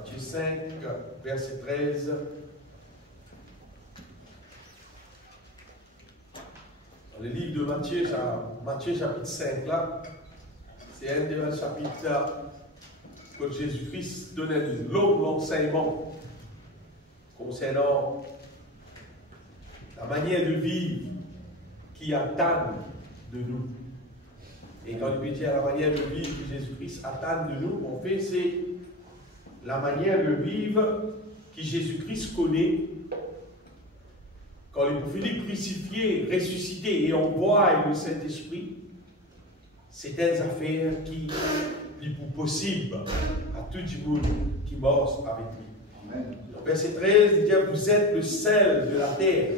Matthieu 5, verset 13. Dans le livre de Matthieu, Matthieu chapitre 5, là, c'est un des chapitres que Jésus-Christ donnait de longs enseignements concernant la manière de vivre qui attend de nous. Et quand il dit à la manière de vivre que Jésus-Christ attend de nous, en fait, c'est la manière de vivre que Jésus-Christ connaît. Quand il est fini crucifié, ressuscité et envoie le Saint-Esprit, c'est des affaires qui sont possibles à tout le monde qui mord avec lui. Amen. Donc, verset 13, il dit, vous êtes le sel de la terre.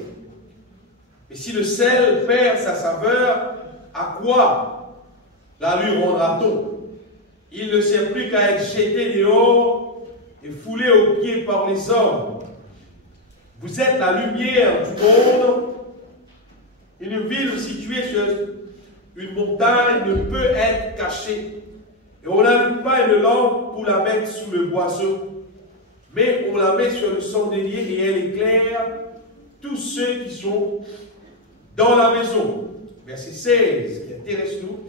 Et si le sel perd sa saveur, à quoi la lui rendra-t-on? Il ne sert plus qu'à être jeté dehors et foulé aux pieds par les hommes. Vous êtes la lumière du monde. Une ville située sur une montagne ne peut être cachée. Et on n'allume pas une lampe pour la mettre sous le boisseau, mais on la met sur le chandelier et elle éclaire tous ceux qui sont dans la maison. Verset 16, qui intéresse nous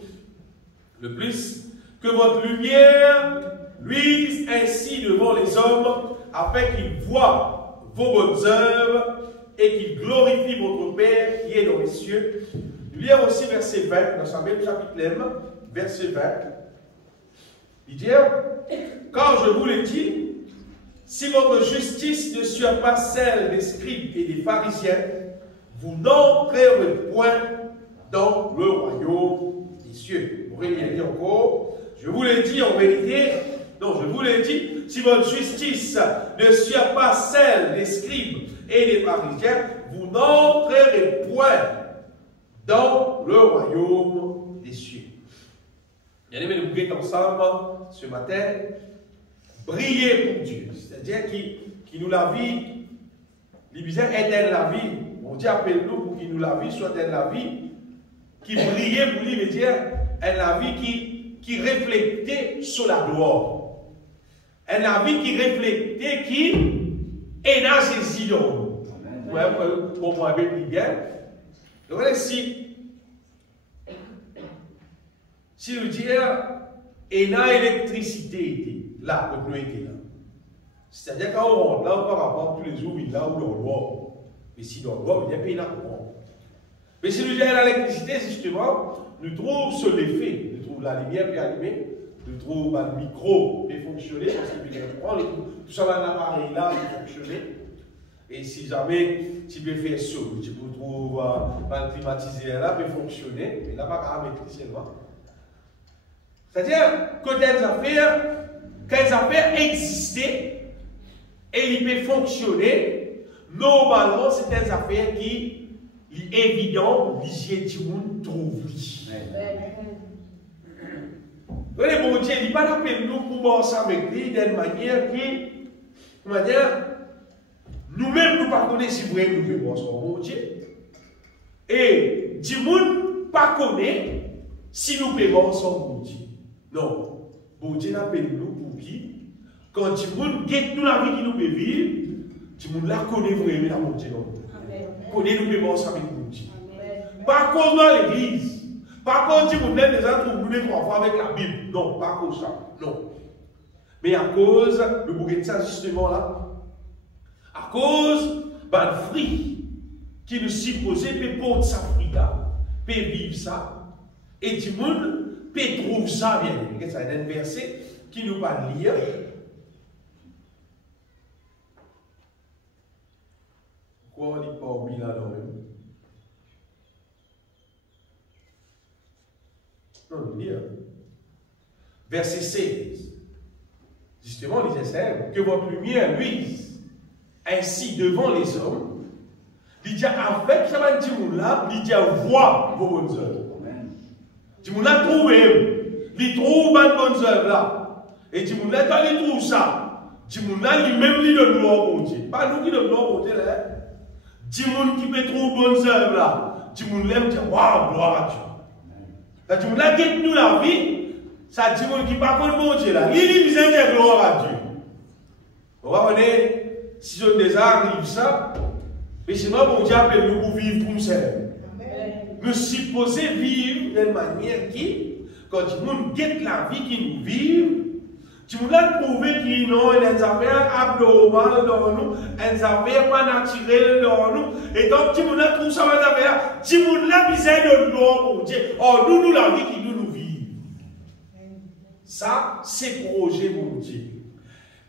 le plus, que votre lumière luise ainsi devant les hommes, afin qu'ils voient vos bonnes œuvres et qu'ils glorifient votre Père qui est dans les cieux. Nous lisons aussi verset 20, dans ce même chapitre même, verset 20. Il dit, car je vous le dis, si votre justice ne surpasse celle des scribes et des pharisiens, vous n'entrerez point dans le royaume des cieux. Vous pourrez lire encore. Je vous le dis en vérité, non, je vous le dis, si votre justice ne surpasse celle des scribes et des pharisiens, vous n'entrerez point dans le royaume des cieux. Bien aimé, nous prions ensemble ce matin, briller pour Dieu, c'est-à-dire qui nous la vie, les biens est la vie. On dit appelle-nous pour qu'il nous la vie soit dans la vie qui brillait pour lui, veut dire la vie qui reflétait sur la gloire. La vie qui reflétait qui est dans ses idoles. Vous comprenez bien. Donc si nous disons et dans l'électricité là, que nous étions là. C'est-à-dire quand on rentre là, par rapport à tous les jours, là où l'on voit. Mais si l'on voit, il y a pas courant. Mais si nous disons l'électricité, justement, nous trouvons sur l'effet. Nous trouvons la lumière qui est allumée, nous trouvons le micro qui est fonctionné, parce qu'il y a courant, tout ça dans l'appareil là qui fonctionne. Et si jamais tu peux faire ça, tu peux trouver le climatiseur là peut fonctionner, mais là pas qu'à mettre seulement. C'est-à-dire que des affaires existaient et ils peuvent fonctionner, normalement c'est des affaires qui sont évidentes, l'hygiène du monde trouve. Le bon Dieu, il n'est pas appelé nous pour bosser avec lui d'une manière qui, comment dire, nous-mêmes nous ne connaissons pas si vrai nous pouvons bosser avec bon Dieu. Et du monde pas connaît si nous pouvons bosser avec bon Dieu. Non, bon Dieu appelle nous pour qui, quand du monde guette nous la vie qui nous peut vivre, du monde la connaît vraiment la bon Dieu. Connaît nous pouvons bosser avec bon Dieu. Pas cause dans l'église. Pas cause du monde des gens qui voulaient qu'on fasse avec la Bible. Non, pas cause ça. Non. Mais à cause, le bouquet de ça justement là, à cause d'un fruit qui nous supposait peut porter sa fruit là, peut vivre ça, et du monde peut trouver ça bien. C'est un verset qui nous va lire. Pourquoi on n'est pas oublié là dans même? Non, lire. Verset 16. Justement, il disait que votre lumière luise ainsi devant les hommes. Il dit avec ça va dire là, il dit voir vos bonnes œuvres. Il dit là trouver, il trouve les bonnes œuvres là. Et il dit là quand il trouve ça, il dit là lui-même il donne gloire au Dieu. Pas nous qui donnons gloire au Dieu là. Il dit qui peut trouver bonnes œuvres là. Il dit là dit waouh gloire à Dieu. Ça dit là quitte nous la vie. Ça dit qui pas comme bon Dieu là. Il dit besoin de gloire à Dieu. connaît, si on déjà arrive ça, mais c'est moi, mon Dieu, appelle nous pour vivre comme ça. Nous supposons vivre d'une manière qui, quand tout le monde guette la vie qui nous vit, tout le monde a trouvé qu'il y a des affaires abnormales dans nous, des affaires pas naturelles dans nous, et donc tout le monde a trouvé ça, des affaires, tout le monde a besoin de nous, mon Dieu. Or, nous, la vie qui nous vit. Ça, c'est projet, mon Dieu.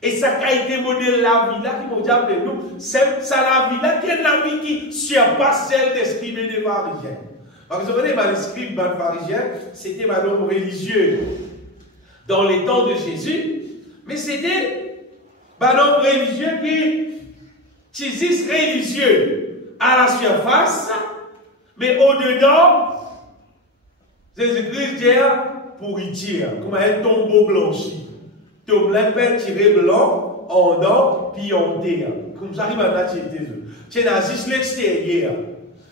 Et ça qui a été modèle la vie là, qui m'ont dit appelé nous, c'est la vie là qui est la vie qui surpasse celle des scribes et des pharisiens. Parce que vous savez, les scribes et les pharisiens, c'était un homme religieux dans les temps de Jésus, mais c'était un homme religieux qui existe religieux à la surface, mais au-dedans, Jésus-Christ dit pourriture, comme un tombeau blanchi. Tu as plein tiré blanc, en dents, puis en terre. Comme ça, il va dire c'est juste l'extérieur.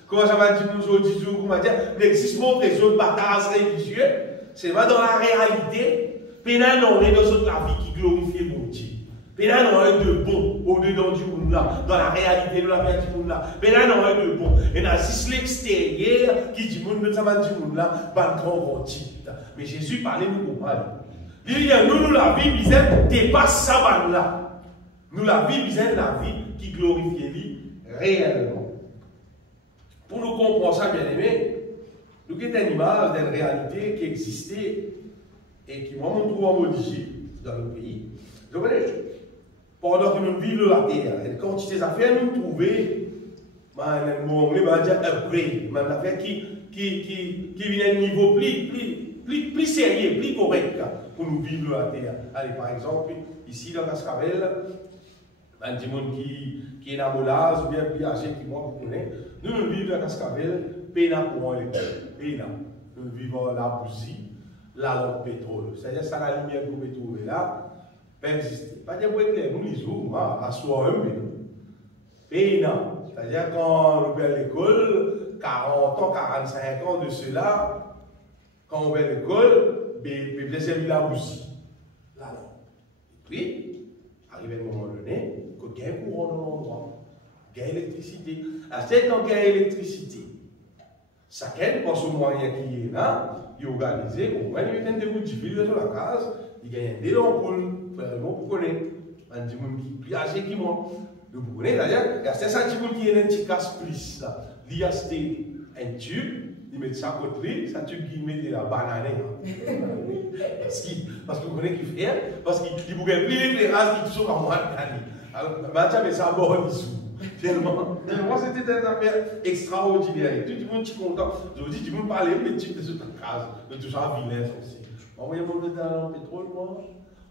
Comment ça va dire aujourd'hui, comment dire, n'existe pas de bataille religieux. C'est pas dans la réalité. Pénal non, on est dans la vie qui glorifie mon Dieu. Pénal non, on est de bon au-dedans du monde là, dans la réalité de la vie du monde là. Pénal non, on est de bon. Et là, juste l'extérieur qui dit monde, ça va dire monde là, pas grand rentite. Mais Jésus parlait nous pour mal. Il y a nous, la vie, bizarre, dépasse ça là. Nous, la vie, bizarre, la vie qui glorifie lui réellement. Pour nous comprendre ça, bien aimé, nous avons une image d'une réalité qui existait et qui, moi, nous trouve modifiée dans le pays. Donc, pendant que nous vivons la terre, une quantité d'affaires, nous trouvons, un mot anglais va dire upgrade, une affaire qui vient à un niveau plus sérieux, plus correct pour nous vivre la terre. Allez, par exemple, ici dans Cascavel, un petit monde qui est dans Molaz, ou bien plus âgé qui moi vous connaissez, nous vivons à Cascavel, péna pour l'école, péna. Nous vivons la bougie, la lampe pétrole. C'est-à-dire ça la lumière que vous pouvez trouver là, peut exister. Pas de point clair, nous les jours, à soi un péna. C'est-à-dire quand on va à l'école, 40 ans, 45 ans de cela, quand on va à l'école, mais bien servi la bougie. La lampe. Et puis, arrivé à un moment donné, il y a un courant dans l'endroit. Il y a l'électricité. C'est quand il y a l'électricité. Chacun pense au moyen qui est là, il est organisé, on va lui mettre des bouts de fil sur la case, il y a des lampes, vraiment, vous connaissez. Un petit monde qui est plus âgé que moi. Vous connaissez d'ailleurs, il y a certains petits monde qui est un petit casse-plus là. Il y a un tube, il met ça à côté, ça tube qui met de la banane. Parce que vous connaissez qui fait, parce qu'il vous gagne plus l'éclairage qui sont à moi. Alors, mais ça a bon dessous. Tellement, c'était des affaires extraordinaires. Tout le monde est content. Je vous dis, tu peux me parler, mais tu fais ta case, de tout ça, vilain aussi. Envoyez-moi dans le pétrole, moi.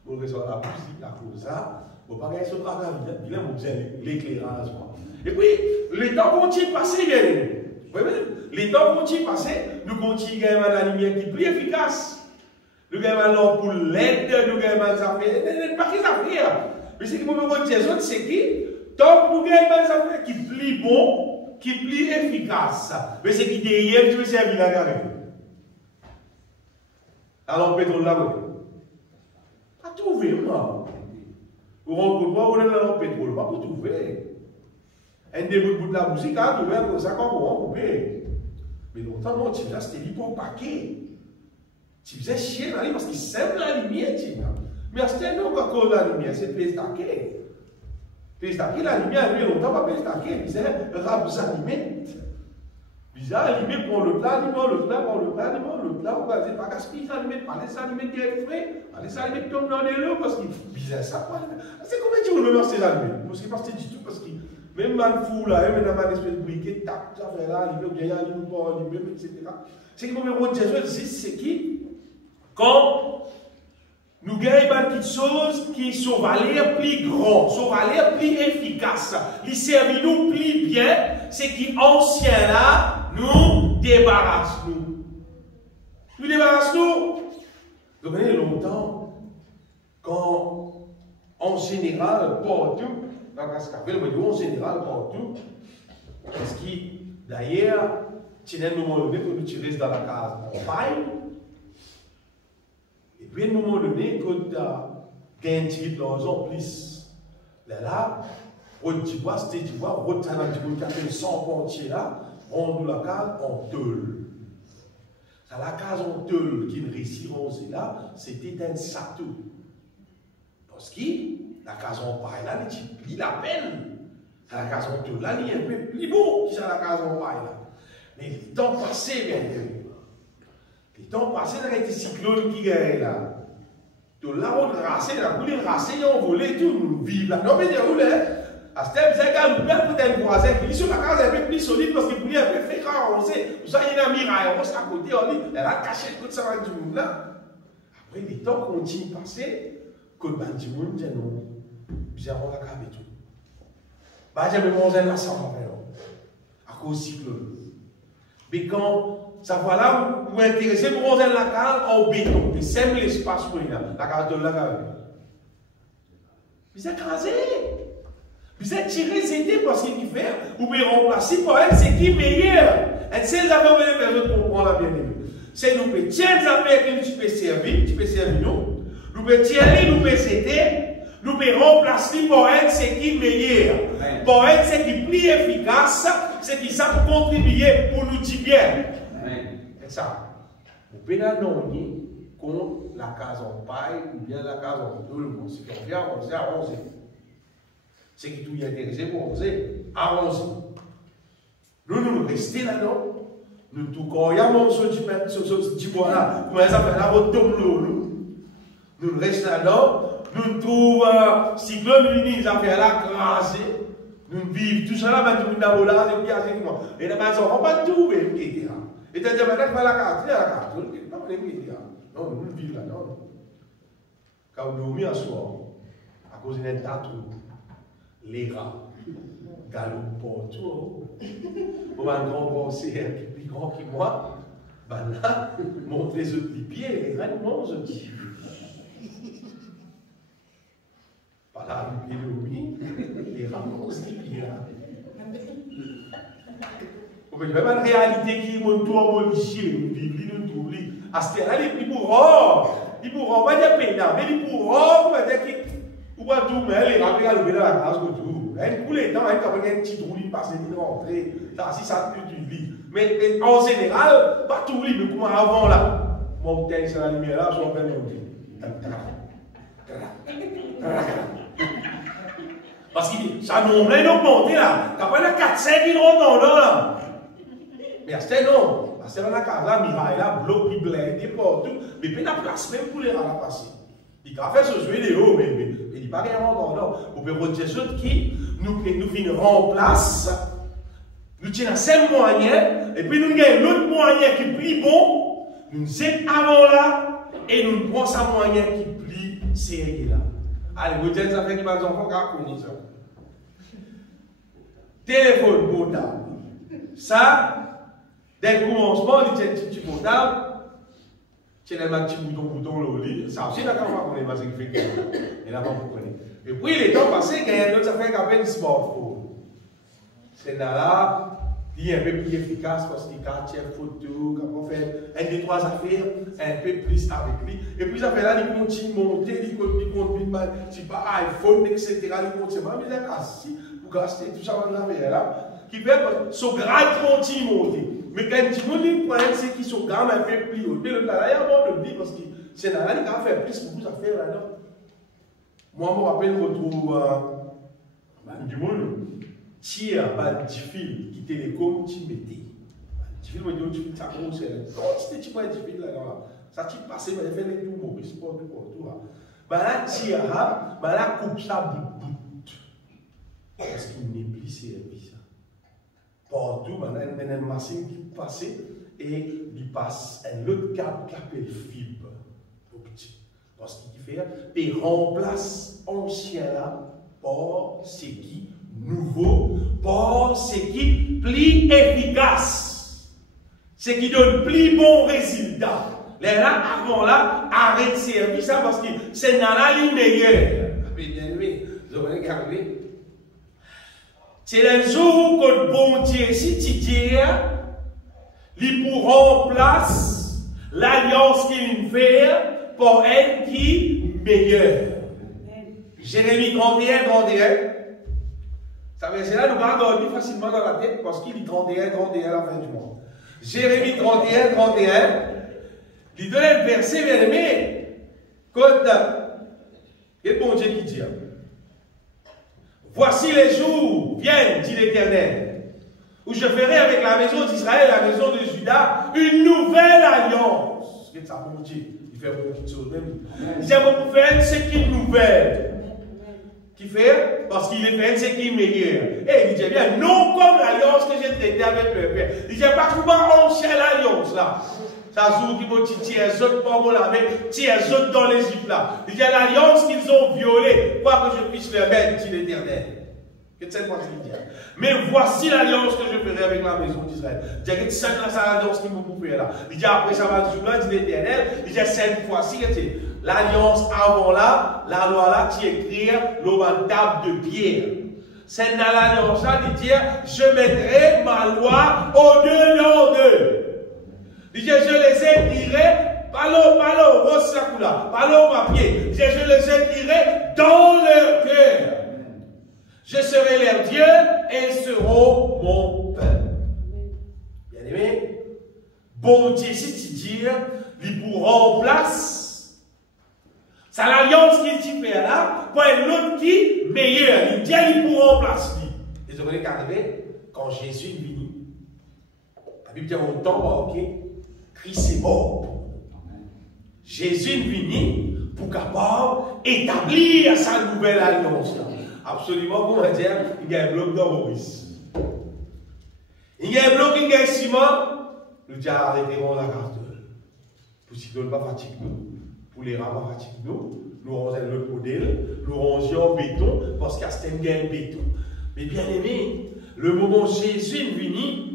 Vous recevoir la bougie, la chose, ça. Vous ne pouvez pas gagner ce travail, vilain, vous besoin l'éclairage, moi. Et puis, les temps continuent de passer, vous voyez, les temps continuent de passer, nous continuons à avoir la lumière qui est plus efficace. Nous avons l'ampoule LED, nous avons des affaires, pas des affaires. Mais ce que vous me dire, c'est que tant que nous avons des affaires qui sont plus bon, qui sont plus efficaces, mais c'est qui derrière, tu veux servir la garde. Alors, pétrole là, oui. Pas trouvé, moi. Vous rencontrez pas, vous avez dans le pétrole, pas pour trouver. Un des bouts de la musique, hein, tu vois, ça comme on coupé. Mais longtemps, non, tu faisais, c'était libre au paquet. Tu faisais chier dans la parce qu'il sème la lumière, tu vois. Mais c'était non, quand la lumière, c'est pestaqué. Pestaqué, la lumière, lui, longtemps, pas pestaqué, il disait, rabs aliments. Bizarre, aliments pour le plat, aliment, le plat, pour le plat, aliment, le plat, on va dire, pas gaspiller les aliments, pas les aliments qui sont frais, pas les aliments qui tombent dans les lots, parce que, bizarre, ça, quoi. C'est comment tu veux me ces aliments? Parce qu'il passe du tout, parce que, même man fou là, même dans un espèce de briquet, tac, ça fait là, il bien aliment, pas aliment, etc. C'est que mon Jésus existe, c'est qui? Quand nous gagnons des choses qui sont valeurs plus grandes, sont valeurs plus efficaces, les services nous plus bien, c'est qui ancien là, nous débarrassent nous. Nous débarrassent nous. Vous voyez longtemps, quand en général, partout, dans Cascavel, en général, partout, parce que d'ailleurs, tu as un moment donné que tu restes dans la case en paille. Et puis, à un moment donné, quand tu as gagné un petit peu d'argent plus, Là, on dit quoi, c'était du bois, on a fait 100 pontiers là, on nous la case en teule. La case en teule qui nous réussit là, c'était un château. Parce que la case en paille là, il la peine. La case en teule là, il est un peu plus beau que la case en paille là. Mais le temps passé, bien sûr. Le temps passé, il y a des cyclones qui gagnent là. Donc là, on racé, la boule racée, on volait tout, nous vivons là. Non, mais il y a où là? À ce temps, c'est quand nous perdons peut-être un voisin qui est sur la case un peu plus solide parce qu'il voulait un peu faire quand on sait. Vous savez, il y a un miraille, on passe à côté, on dit, elle a caché tout ça du monde là. Après, les temps continuent à passer, que le du monde dit non, nous avons la cave et tout. Bah, j'ai même mangé là sans à cause du cyclone. Mais quand ça va là, vous intéressez pour manger la cave en béton, et c'est l'espace pour la cave de la cave. Vous êtes écrasé. Vous êtes tiré, c'était parce qu'il fait, vous pouvez remplacer par elle, c'est qui est meilleur. Et c'est les affaires que les personnes comprennent la bien-aimée. C'est nous pouvons tirer les affaires que tu peux servir nous. Nous pouvons tirer, nous pouvons s'aider, nous pouvons remplacer par elle, c'est qui est meilleur. Par elle, c'est qui est plus efficace, c'est qui ça pour contribuer pour nous dire bien. C'est ça. Vous pouvez l'annoncer contre la case en paille ou bien la case en tôle. Si on vient arroser. C'est qui tout y est intéressé pour arroser. Nous restons là-dedans. Nous tout croyons sur ce bois là. Comment ça fait la route nous restons là-dedans. Nous trouvons cyclone vini, ça fait la crasée. Nous vivons tout ça là, mais nous avons là, et puis avec moi. Et là, on ne va pas trouver le qui est là. Et tu as dit, mais la carte, non, nous vivons là-dedans. Quand nous dormons un soir, à cause d'un tas les rats, galopent partout. On va un grand conseiller qui est plus grand que moi. Ben là, montre les autres pieds, les rats nous mangent. Par là, les rats mangent les pieds. Il y a même une réalité qui est mon tour modifié, nous vivons, nous trouvons. À ce temps-là, ils pourront pas dire pénal, mais ils pourront dire qu'ils. Ou pas tout, mais les rats, ils ont la grâce de tout. Tous les temps, ils ont un petit trou, ils passent, ils rentrent. Si ça plus du lit. Mais en général, pas tout lit, mais comme avant là. Mon thème, c'est la lumière là, je suis en train de parce que ça nous mène augmenter là. Quand on a 4-5 qui rentrent dans là. Mais à ce non. Parce que dans la case là, miraille là, bloc, il blindé partout. Mais il y a place même pour les rats passer. Il a fait ce jeu de haut, mais il n'y a pas rien encore là. Vous pouvez retirer ceux qui nous finissent en place. Nous tenons 5 moyens. Et puis nous gagnons l'autre moyen qui est plus bon. Nous nous aidons avant là. Et nous prenons ce moyen qui est plus sérieux là. Allez, vous dites ça fait qu'il va nous enfants qu'à connaître ça. Téléphone portable. Ça, dès le commencement, il y a un petit portable. Il y a un petit bouton au lit. Ça aussi, d'accord, on va connaître parce qu'il fait que. Et là, on va connaître. Et puis, les temps passés, il y a un autre affaire qui appelle le smartphone. C'est là. Il est un peu plus efficace parce qu'il capte une photo, qu'on fait un, deux, trois affaires un peu plus avec lui. Et puis, ça fait là, il continue à monter, il continue c'est pas iPhone, etc. Il continue à monter, pour gaster tout ça dans l'affaire là. Qui fait que son grade continue à monter. Mais quand tu montes, le problème, c'est qu'il se gamme un peu plus haut. Mais le là, il y a un monde de parce que c'est là, il a fait plus pour vous affaires là-dedans. Moi, je me rappelle, je retrouve du monde. Si un petit fil qui télécom, tu mettais. Tu fil, tu ça commence à être. Quand tu vois un petit fil là, ça tu passe, mais il fait les tout mauvais sport, tout. Là, tu là, coupe ça bout. Parce qu'il n'est plus servi ça. Partout, il y a une machine qui passe et il passe un autre câble qui appelle fibre. Parce qu'il fait, il remplace ancien là par ce qui nouveau, par ce qui plus efficace, ce qui donne plus bon résultat. Les là, avant là, arrête de servir ça parce que c'est dans la ligne meilleure. Bien aimé, vous avez regardé. C'est le jour que le bon Dieu, si tu dis, il pour remplace l'alliance qu'il fait pour être qui meilleur. Jérémie 31, 31. Ça verset-là nous va dormir facilement dans la tête parce qu'il dit 31, 31 à la fin du mois. Jérémie 31, 31. Il donne un verset bien aimé. Quel bon Dieu qui dit. Voici les jours, viennent, dit l'Éternel, où je ferai avec la maison d'Israël, la maison de Juda, une nouvelle alliance. C'est ça, bon Dieu. Il fait beaucoup de choses même. Il dit, vous faire ce qui est nouvelle. Qui fait? Parce qu'il est fait ce qui est meilleur. Et il dit bien, non comme l'alliance que j'ai traitée avec le Père. Il dit, pas comment on cherche l'alliance là. Ça joue qui vont tirer les autres pour la main, tirer les autres dans l'Égypte là. Il y a l'alliance qu'ils ont violée, quoi que je puisse leur mettre, dit l'Éternel. Qu'est-ce que c'est dire? Mais voici l'alliance que je ferai avec la maison d'Israël. Il dit que c'est l'alliance qu'ils vont faire là. Il dit après ça va toujours là, dit l'Éternel. Il dit cette fois-ci, l'alliance avant là, la loi là, tu écris l'eau table de pierre. C'est dans l'alliance là, il dit, je mettrai ma loi au-dedans d'eux. Il dit, je les écrirai, palo, rose sakula, palo papier. Il dit, je les écrirai dans leur cœur. Je serai leur Dieu et ils seront mon peuple. Bien aimé, bon Dieu, si tu dis, il pourra en place. C'est l'alliance qu'il fait là, pour un autre qui est meilleur. Il dit, il pourra en place. Et vous voyez qu'arriver, quand Jésus est venu, la Bible dit, au temps, ok, Christ est mort. Jésus est venu pour capable établir sa nouvelle alliance. Absolument, pour dire, il y a un bloc dans Maurice. Il y a un bloc, il y a un ciment. Nous disons, arrêtons la carte. Pour si nous ne pas fatiguer nous, pour les rames pas fatiguer nous, nous rangeons le modèle, nous rangeons en béton, parce qu'il y a un béton. Mais bien aimé, le moment où Jésus est venu,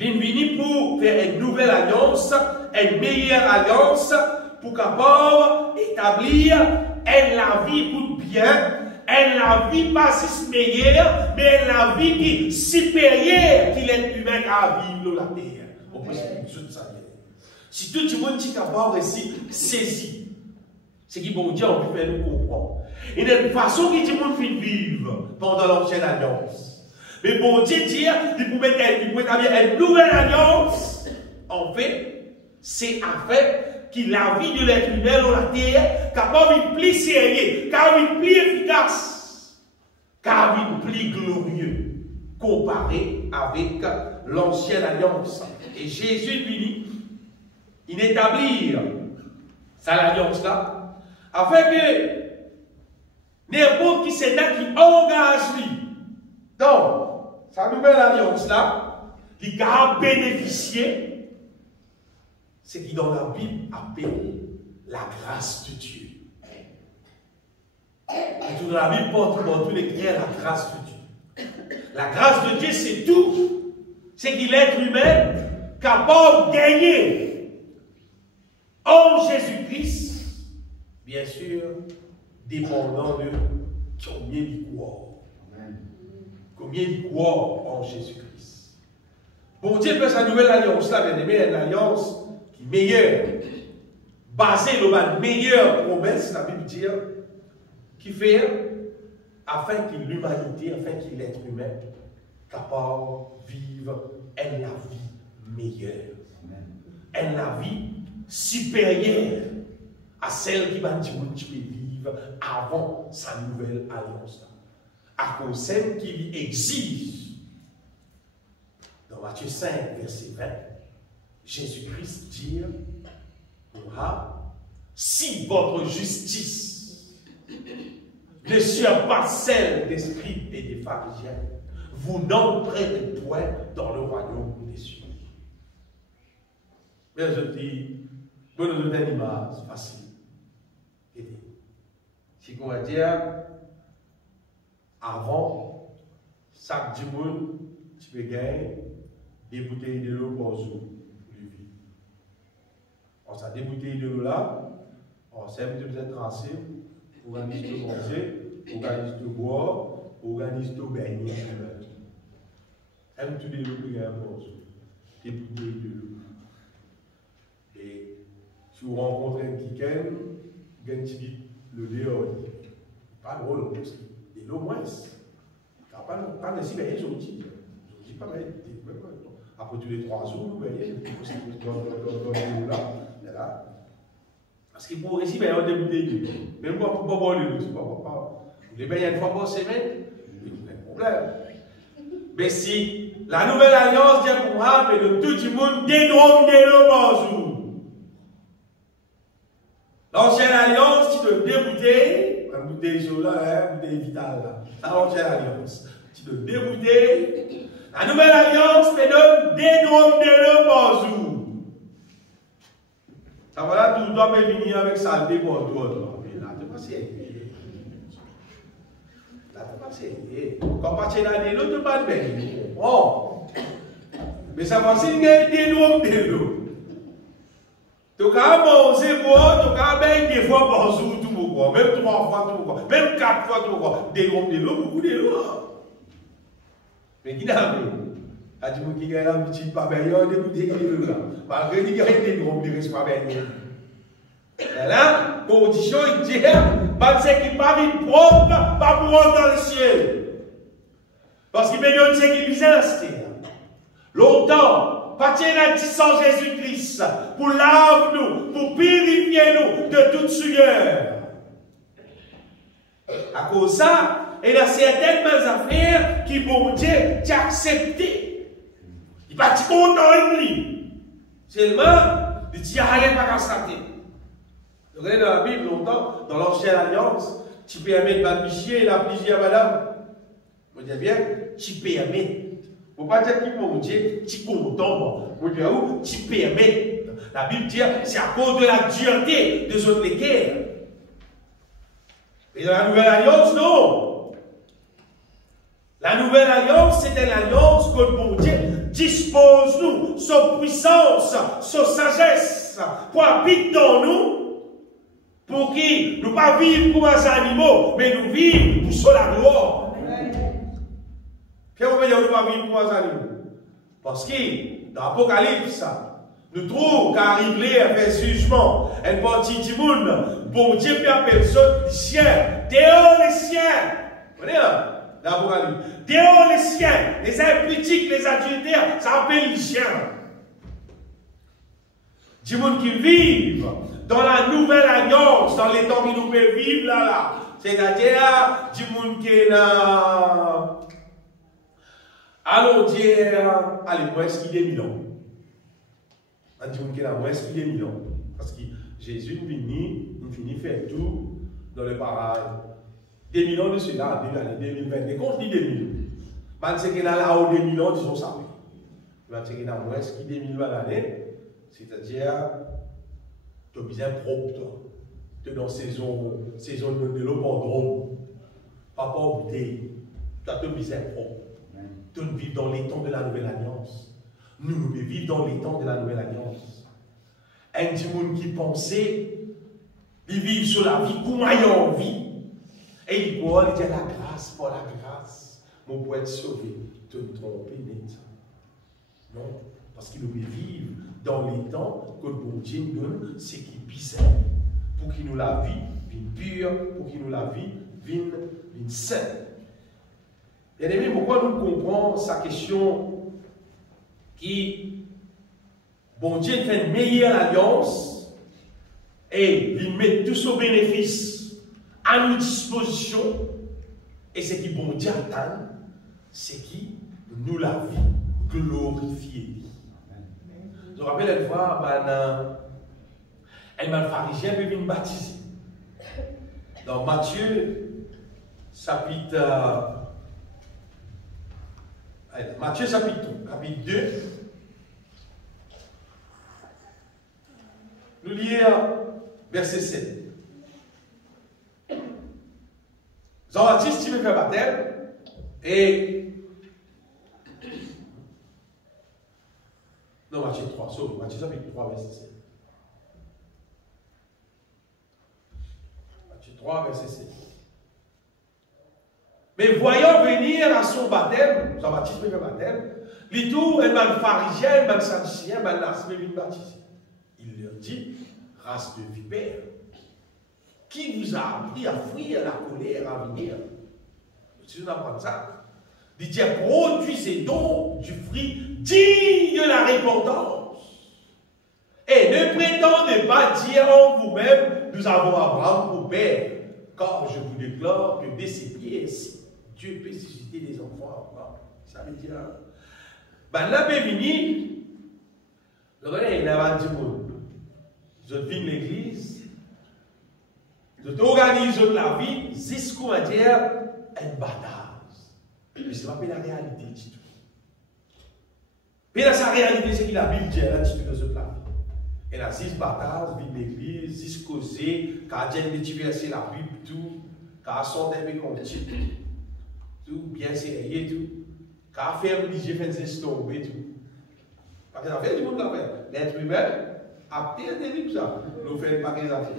il est venu pour faire une nouvelle alliance, une meilleure alliance, pour capable établir la vie pour bien, la vie pas si meilleure, mais la vie qui est supérieure qu'il est humain à vivre la terre. On peut se dire ça. Si tout le monde est capable de saisir, ce qui bon Dieu a envie de faire nous comprendre. Il y a une façon que tout le monde fait vivre pendant l'ancienne alliance. Mais bon Dieu dit, il pouvait établir une nouvelle alliance. En fait, c'est afin que la vie de l'être humain dans la terre, capable de plus sérieux, capable de plus efficace, capable de plus glorieux, comparé avec l'ancienne alliance. Et Jésus lui il établit cette alliance-là, afin que n'importe qui c'est là qui engage lui. Donc, sa nouvelle alliance-là, il a bénéficié, c'est qui dans la Bible appelle la grâce de Dieu. Et tout dans la Bible porte l'écrire la grâce de Dieu. La grâce de Dieu, c'est tout. C'est qu'il est l'être humain capable de gagner en Jésus-Christ, bien sûr, dépendant de combien il croit. Combien il croit en Jésus-Christ. Bon Dieu fait sa nouvelle alliance là, bien aimé, une alliance qui est meilleure, basée sur la meilleure promesse, la Bible dit, qui fait afin que l'humanité, afin que l'être humain, capable de vivre la vie meilleure, la vie supérieure à celle qui va vivre avant sa nouvelle alliance. À cause celle qu'il exige. Dans Matthieu 5, verset 20, Jésus-Christ dit, si votre justice ne surpasse celle des scribes et des pharisiens, vous n'entrerez point dans le royaume des cieux. Mais je dis, pour nous donner une image facile. Si on va dire, avant, chaque dimanche, tu peux gagner des bouteilles de l'eau par jour pour vivre. On s'est des bouteilles de l'eau là, on s'est peut-être tracé, organise de manger, organise de boire, organise de gagner. Aime tous les lots que gagner par jour. Des bouteilles de l'eau. Et si vous rencontrez un qui gagne, gagne le dehors. Pas drôle, parce que des lots moins. Pas de si, mais ils ont dit. Ils ont dit pas mal. Après tous les 3 jours, vous voyez, là. Parce qu'il faut réussir, il y a des bouteilles. Même moi, pour pas boire les bains, il y a une fois par semaine, il y a un problème. Mais si la nouvelle alliance dit pour moi, mais de tout le monde, dédrome de l'eau par jour. L'ancienne alliance, tu donnes 2 bouteilles, une bouteille sur là, une bouteille vitale là. C'est l'ancienne alliance. Tu donnes 2 bouteilles. La nouvelle alliance te donne 2 drômes de l'eau par jour. Ça voilà, tout le temps venir avec saleté pour toi. Mais là, tu vas essayer. Là, tu vas essayer. Quand tu vas dans l'eau, tu vas bien. Oh. Mais ça va signer 2 drômes de l'eau. Tu vas manger pour, tu vas bien 2 fois par jour, tout le monde. Même 3 fois, tout le monde. Même 4 fois, tout le monde. 2 drômes de l'eau, beaucoup de l'eau. Mais qui n'a pas a dit qu'il y a un petit pas bien, il y a des bouteilles de l'eau là. Malgré qu'il y a des gros, il ne reste pas bien. Là, condition, il dit, parce qu'il n'est pas vite propre, pas pour rentrer dans le ciel. Parce qu'il me donne ce qu'il bizarre, longtemps, pas la sang Jésus-Christ, pour laver nous, pour purifier nous de toute souillure. À cause de ça, il y a certaines affaires qui, bon Dieu, t'as accepté. Il va te content de lui. Seulement, il dit, allez pas constater. Regardez dans la Bible, longtemps, dans l'ancienne alliance, tu permets de m'afficher la plusieurs madame. Vous dites bien, tu permets. Il ne faut pas dire qu'il faut dire, tu content. Vous dites où, tu permets. La Bible dit, c'est à cause de la dureté des autres guerres. Et dans la nouvelle alliance, non. La nouvelle alliance, c'est une alliance que bon Dieu dispose nous, sa puissance, sa sagesse, pour habiter dans nous, pour qui nous ne pas vivre comme des animaux, mais nous vivons pour sur la gloire. Qu'est-ce qu'on veut dire nous ne pas vivre comme des animaux? Parce que dans l'Apocalypse, nous trouvons qu'arriver à faire jugement, une partie du monde, bon Dieu peut appeler les siens, dehors les siens. Vous voyez là? L'Apocalypse. Dehors les siens, les impudiques, les adultères, ça appelle les chiens. Du monde qui vivent dans la nouvelle alliance, dans les temps qui nous peuvent vivre là. C'est-à-dire, du monde qui est là. Allons dire, allez, moins qu'il est 1000 ans. Du monde qui est là, moins qu'il est 1000 ans. Parce que Jésus finit faire tout dans le paradis. 2000 ans de cela, 2020. Et quand je dis 2000, c'est qu'il y a là-haut 2000 ans, disons ça. C'est qu'il y a moins qui 2000 ans l'année, c'est-à-dire, tu es bien propre, toi. Tu es dans saison de l'opodrome, pas pour bouteille. Tu es bien propre. Tu vis dans les temps de la nouvelle alliance. Nous vivons dans les temps de la nouvelle alliance. Un petit monde qui pensait, il vit sur la vie, comme il a envie. Et il dit la grâce, pour la grâce, mon pour être sauvé, te tromper net. Non, parce qu'il nous vivre dans les temps que le bon Dieu nous donne, c'est qui bizarre, pour qu'il nous la vie vienne pure, pour qu'il nous la vie vienne saine. Bien aimé, pourquoi nous comprenons sa question qui, bon Dieu fait une meilleure alliance et il met tout son bénéfice à nos dispositions, et ce qui bon Dieu attend, c'est qui nous la vie glorifiée. Je me rappelle une fois, un pharisien peut venir baptiser. Dans Matthieu, chapitre 2, nous lisons verset 7. Jean-Baptiste, il me fait baptême, et. Non, Matthieu 3, sauf Matthieu chapitre 3, verset 7. Matthieu 3, verset 7. Mais voyant venir à son baptême, Jean-Baptiste me fait baptême, les tout, un mal pharisien, un mal sadducéen, un mal nas, me vient baptiser. Il leur dit, race de vipères. qui vous a appris à fuir la colère à venir. Si vous apprenez ça, il dit produisez donc du fruit digne de la repentance. Et ne prétendez pas dire en vous-même, nous avons Abraham pour père, car je vous déclare que dès ses pieds, Dieu peut susciter des enfants. Ça veut dire, ben là, ben vini, regardez, il a dit, je viens de l'église, je t'organise la vie, jusqu'où va dire, une bataille. Mais ce n'est pas la réalité, du tout. Mais dans sa réalité, c'est qu'il a Bible dit là, tu dans ce plan. Et là, 6 batailles, vit l'église, 6 causées, quand Dieu a versé la Bible, tout, quand son aimé continue, tout bien serré, tout, quand faire religieux, fait tomber, tout. Parce que l'affaire du monde, l'être humain, a pire des livres, ça. Nous faisons pas des affaires.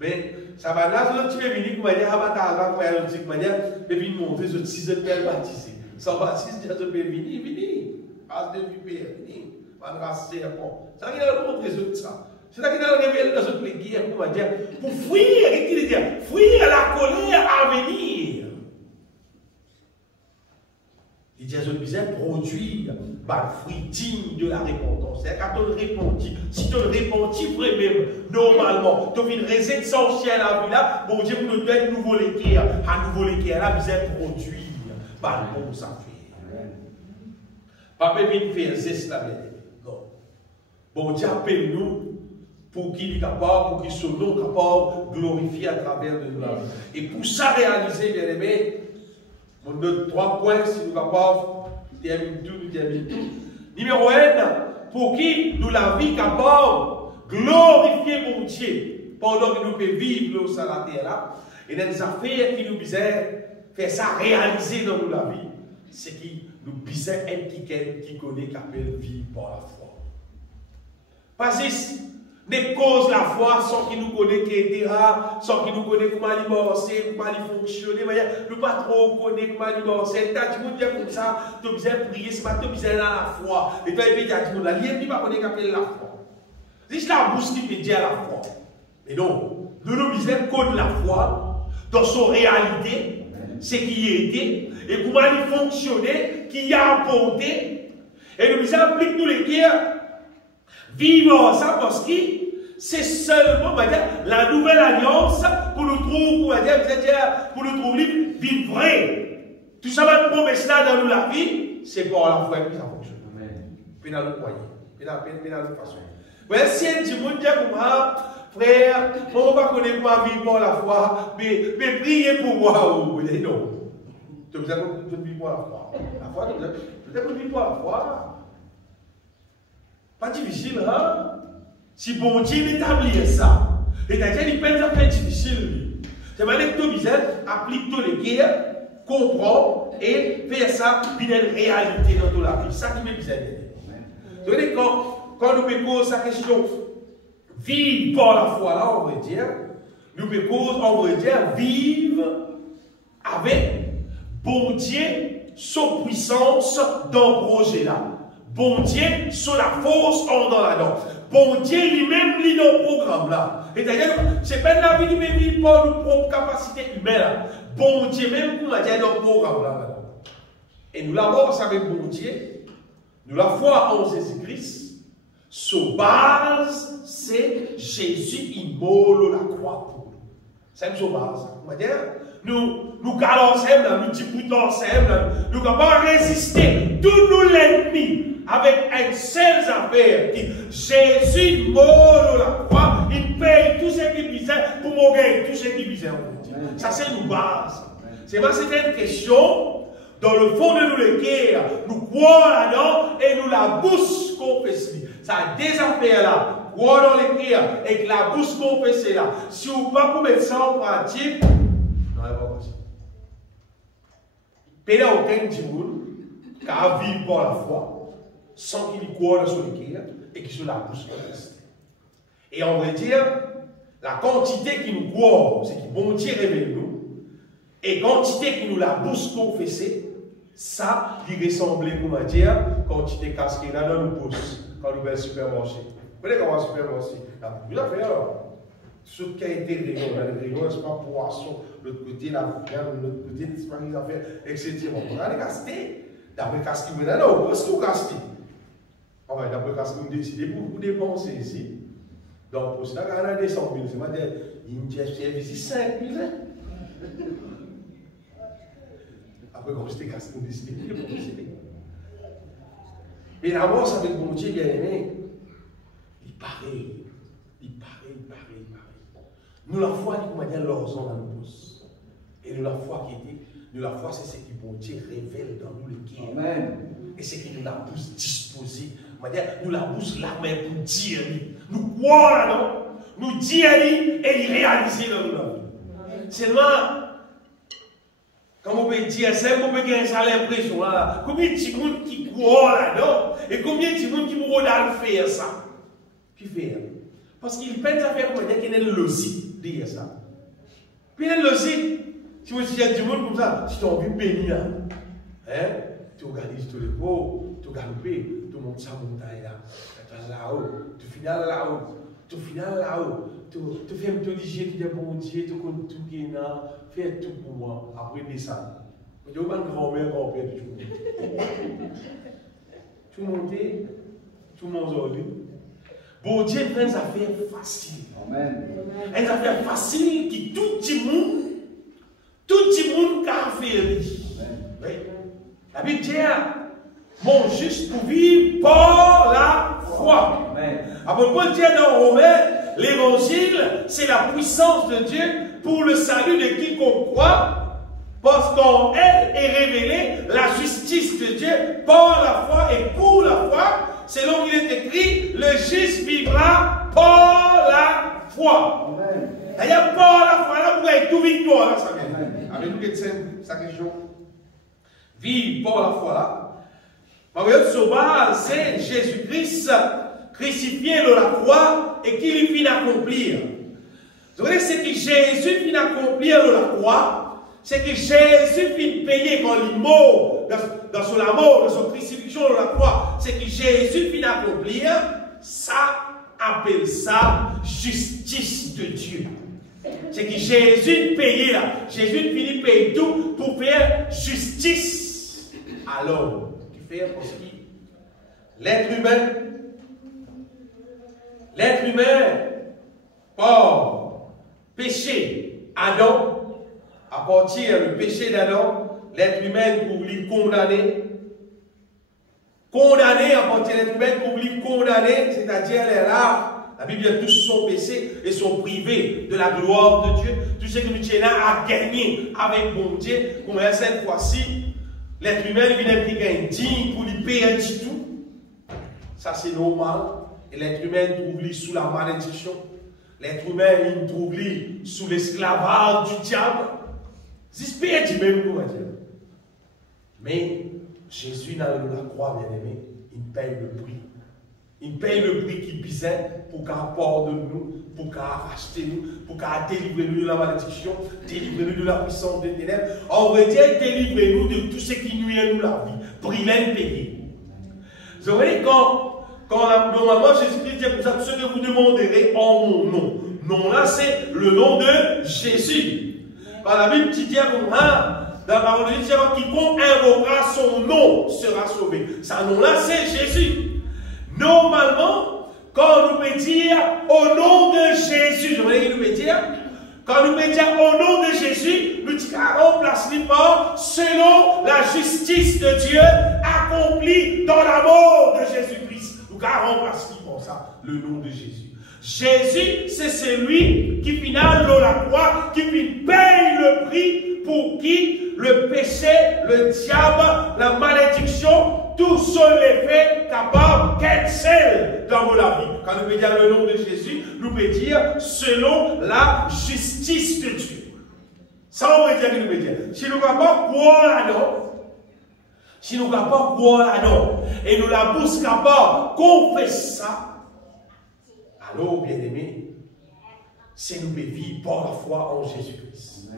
Mais ça va là, si tu veux venir, comme dire, ah, bah, tu vas dire, mais venir montrer, je suis 6 pères baptisés. Sans baptiste, je peux venir, venir. Passe de père, venir. Va raser, bon. C'est ça qu'il a montré ça. C'est ça qu'il a révélé dans notre guerre, pour dire, pour fuir, qu'est-ce qu'il dit? Fuir la colère à venir. Il dit, je disais, produire le fruit digne de la repentance. C'est quand on répondit, si tu répondis vraiment, normalement, tu as une raison essentielle à la vie là, bon Dieu, vous nous donne un nouveau l'équerre. Un nouveau l'équerre là, vous êtes produire le bon ça fait. Papa vient faire ça, non. Bon Dieu, appelle-nous pour qu'il soit capable, pour qu'il soit non capable de glorifier à travers de nous. Et pour ça réaliser, bien aimé, on donne 3 points si nous sommes capables, nous terminons tout. Numéro 1, pour qui nous la vie capable de glorifier mon Dieu pendant que nous pouvons vivre sur la terre là. Et dans les affaires qui nous bisaient, faire ça réaliser dans nous la vie, c'est qui nous bisaient être qui connaît qui appelle vivre par la foi. Parce que ne cause la foi sans qu'il nous connaisse etc., sans qu'il nous connaisse comment il marcher, comment il fonctionne. Nous ne pas trop connaître comment il marcher. Tant que tu dis comme ça, tu as besoin de prier, c'est pas tu as besoin de la foi. Et toi, il dit à tout le monde, il n'y a pas connaître qu'appelle la foi. C'est la bouche qui peut dire la foi. Mais non, nous nous besoin de connaître la foi dans son réalité, ce qui a été, et comment il fonctionnait, qui a apporté. Et nous besoin d'appliquer tous les guerres. Vivre ça parce que c'est seulement la nouvelle alliance pour nous trouver, pour nous trouver vie vraie. Tout ça va être promesse là dans nous la vie, c'est par la foi que ça fonctionne. Puis dans le moyen, puis dans la façon. Mais si un petit monde dit comme ça, frère, on ne va pas connaître ma vie par la foi, mais priez pour moi. Vous dites non. Tu as besoin de vivre par la foi. La foi, tu as besoin de vivre par la foi. Pas difficile, hein? Si bon Dieu établit ça, c'est-à-dire qu'il peut être difficile. C'est vrai que tu applique tous les guerres, comprend et fait ça, puis il y a une réalité dans toute la vie. C'est ça qui m'est bizarre. Donc, quand nous posons la question, vivre par la foi, là, on va dire, nous posons, on va dire, vivre avec bon Dieu, son puissance dans le projet là. Bon Dieu, sur la force en dans la dent. Bon Dieu, lui-même, lit dans le programme là. Et d'ailleurs, ce n'est pas la vie qui me vit par nos propres capacités humaines là. Bon Dieu, même pour la dire dans le programme là. Et nous l'avons avec bon Dieu. Nous la foi en Jésus-Christ. Sur base, c'est Jésus, il molle la croix pour nous. C'est sur base. On va dire, nous galons ensemble, nous discutons ensemble, nous ne pouvons pas résister. Tout nous l'ennemi. Avec une seule affaire qui Jésus mort la croix, il paye tout ce qui bizarre pour mourir, tout ce qui bizarre. Ça c'est nous base. C'est pas c'était une question dans le fond de nous le cœur, nous croyons là-dedans et nous la bouche confessée. Ça a des affaires là, croire dans le cœur et que la bouche confessée là. Si vous ne pouvez pas mettre ça en pratique, non, c'est pas possible. Il n'y a aucun monde qui a vécu par la foi sans qu'il y croit dans son cœur et qu'il se la bouche confessée. Et on va dire, la quantité qui nous croit, c'est qui bon Dieu révèle nous, et quantité qui nous la bouche confessée, ça, il ressemblait, comment dire, quantité casquée là dans nos pouces, quand nous allons au supermarché. Vous voyez comment on va au supermarché? Il y a beaucoup d'affaires. Ce qui a été réglé, le réglé, c'est pas poisson, l'autre côté, la viande, l'autre côté, c'est pas les affaires, etc. On va les gaster. D'après ce qu'il y a là, on peut se gaster. Enfin, d'après ce qu'on décide pour vous dépenser ici. Donc, pour cela, on a des 100 000. C'est-à-dire, il y a un service ici 5 000. Après, quand je t'ai cassé, on décide de dépenser. Et l'avance avec mon Dieu bien aimé, il paraît. Nous, la foi, comment dire, l'horizon dans nos pouces. Et nous, la foi qui était, nous, la foi, c'est ce qui, bon Dieu, révèle dans nous le cœur. Amen. Et c'est qui nous la pousse disposée. Nous la pousse la main pour dire, nous croyons là-dedans, nous dire et il réaliser dans nous. Seulement, quand on peut dire ça, on peut gagner ça l'impression là. Combien de gens qui croient là-dedans et combien de gens qui vont faire ça? Puis faire. Parce qu'il peine à faire, comment dire, qu'il y a une logique derrière ça. Puis il y a une logique. Si vous dites du monde comme ça, si tu as envie de bénir, hein, tu organises tous les cours, tu galopes, tu montes sa montagne là, tu vas là-haut, tu finis là-haut, tu fais un peu de Dieu, tu dis bon Dieu, tu comptes tout bien là, fais tout pour moi, après descendre. Tu n'as pas de grand-mère, grand-père du tout. Tu montes, tu montes aujourd'hui. Bon Dieu fait des affaires faciles. Amen. Des affaires faciles qui tout le monde peut faire. La Bible dit, mon juste pour vivre par la foi. Après, Paul dit dans Romains, l'évangile, c'est la puissance de Dieu pour le salut de quiconque croit, parce qu'en elle est révélée la justice de Dieu par la foi et pour la foi. Selon il est écrit, le juste vivra par la foi. Il y a par la foi, là, vous avez tout victoire, là, ça vient. Avec nous, sa question. Vivre par la foi, là. Parce que c'est Jésus-Christ crucifié de la croix et qui lui finit d'accomplir. Vous voyez, c'est que Jésus finit d'accomplir de la croix, c'est que Jésus finit de payer quand il mort. Dans son amour, dans son crucifixion de la croix, c'est que Jésus finit d'accomplir, ça appelle ça justice de Dieu. C'est que Jésus payait là. Jésus finit de payer tout pour faire justice à l'homme. Qui fait parce que l'être humain, par péché, Adam, à partir du péché d'Adam, l'être humain pour lui condamner. Condamné à partir de l'être humain pour lui condamner, c'est-à-dire la Bible dit tous sont péchés et sont privés de la gloire de Dieu. Tout ce que nous sommes là à gagner avec bon Dieu, comme cette fois-ci, l'être humain vient impliquer un digne pour lui payer un petit tout. Ça c'est normal. Et l'être humain trouve lui sous la malédiction. L'être humain il trouve lui sous l'esclavage du diable. J'espère dit même comment dire. Mais Jésus, dans la croix, bien aimé, il paye le prix. Il paye le prix qu'il pisait pour qu'il pardonne nous, pour qu'il racheter nous, pour qu'il délivre nous de la malédiction, délivre nous de la puissance des ténèbres. En vrai, délivre nous de tout ce qui nuit à nous la vie. Prix même payé. Vous voyez, quand normalement Jésus-Christ dit comme ça, tout ce que vous demanderez en mon nom. Non, là, c'est le nom de Jésus. Par la Bible, tu dis comme dans la parole de Dieu, quiconque invoquera son nom sera sauvé. Ça nom-là, c'est Jésus. Normalement, quand nous pouvons dire au nom de Jésus, je voulais qu'il nous dire, quand nous pouvons dire au nom de Jésus, nous remplaçons par selon la justice de Dieu accomplie dans la mort de Jésus-Christ. Nous remplaçons pour ça le nom de Jésus. Jésus, c'est celui qui finale dans la croix, qui paye le prix pour qui le péché, le diable, la malédiction, tout sont les faits capables qu'être seul dans la vie. Quand nous pouvons dire le nom de Jésus, nous pouvons dire selon la justice de Dieu. Ça, on veut dire que nous pouvons dire. Si nous ne pouvons pas croire là-dedans, si nous ne pouvons pas croire là-dedans, et nous la bouche capable qu'on fait ça, alors, bien-aimés, c'est nous vivre par la foi en Jésus-Christ.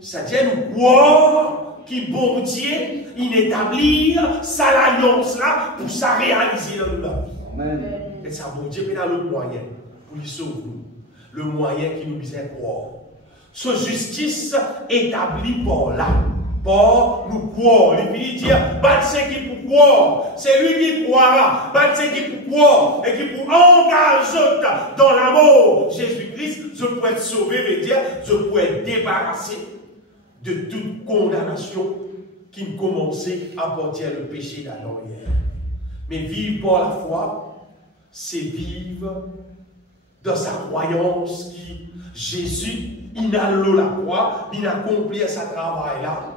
C'est-à-dire nous croire qu'il bon Dieu, il établit sa alliance là pour ça réaliser dans la vie. Et ça, bon Dieu, il a le moyen pour lui sauver. le moyen qui nous disait croire. Ce justice établie par là. Pour nous croire. Il finit dire, c'est qui pour croire. C'est lui qui croira. C'est qui pour croire. Et qui pour engager dans l'amour Jésus-Christ, je peux être sauvé, veut dire, je peux être débarrassé de toute condamnation qui me commençait à porter le péché d'Adam hier. Mais vivre par la foi, c'est vivre dans sa croyance qui, Jésus, il a l'eau la croix, il a accompli sa travail là.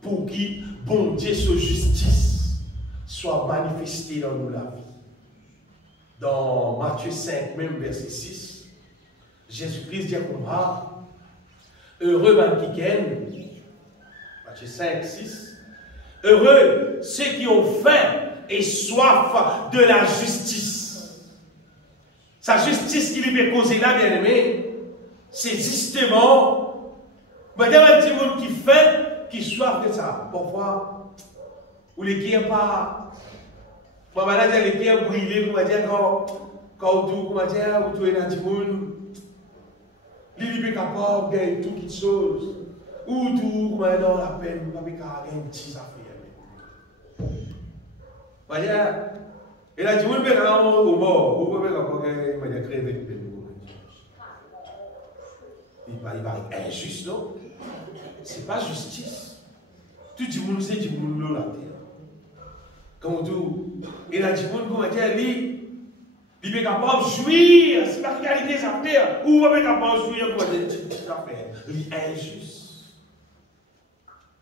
Pour qui, bon Dieu, sa justice soit manifestée dans nous la vie. Dans Matthieu 5, même verset 6, Jésus-Christ dit comme ça, heureux Matthieu 5, 6, heureux ceux qui ont faim et soif de la justice. Sa justice qui lui peut causer là, bien aimé, c'est justement, madame un petit monde qui fait, qui soif de ça. Parfois, ou les qui n'ont pas, on va dire les qui ont brûlé, on va dire quand on va dire, ou tout est dans le monde, il est capable de gagner toute chose. Ou tout, on va dire, la peine, on va gagner une petite affaire. On va dire, et là, tu veux faire un au mort, ou vous pouvez faire crever de peine. Il va être injuste, non? Ce n'est pas justice. Tout le monde sait du monde la terre. Comme tout, et là, du monde, comment dire, il est capable de jouir, c'est pas qualité sa terre, ou il est capable de jouir pour des petites affaires. Il est injuste.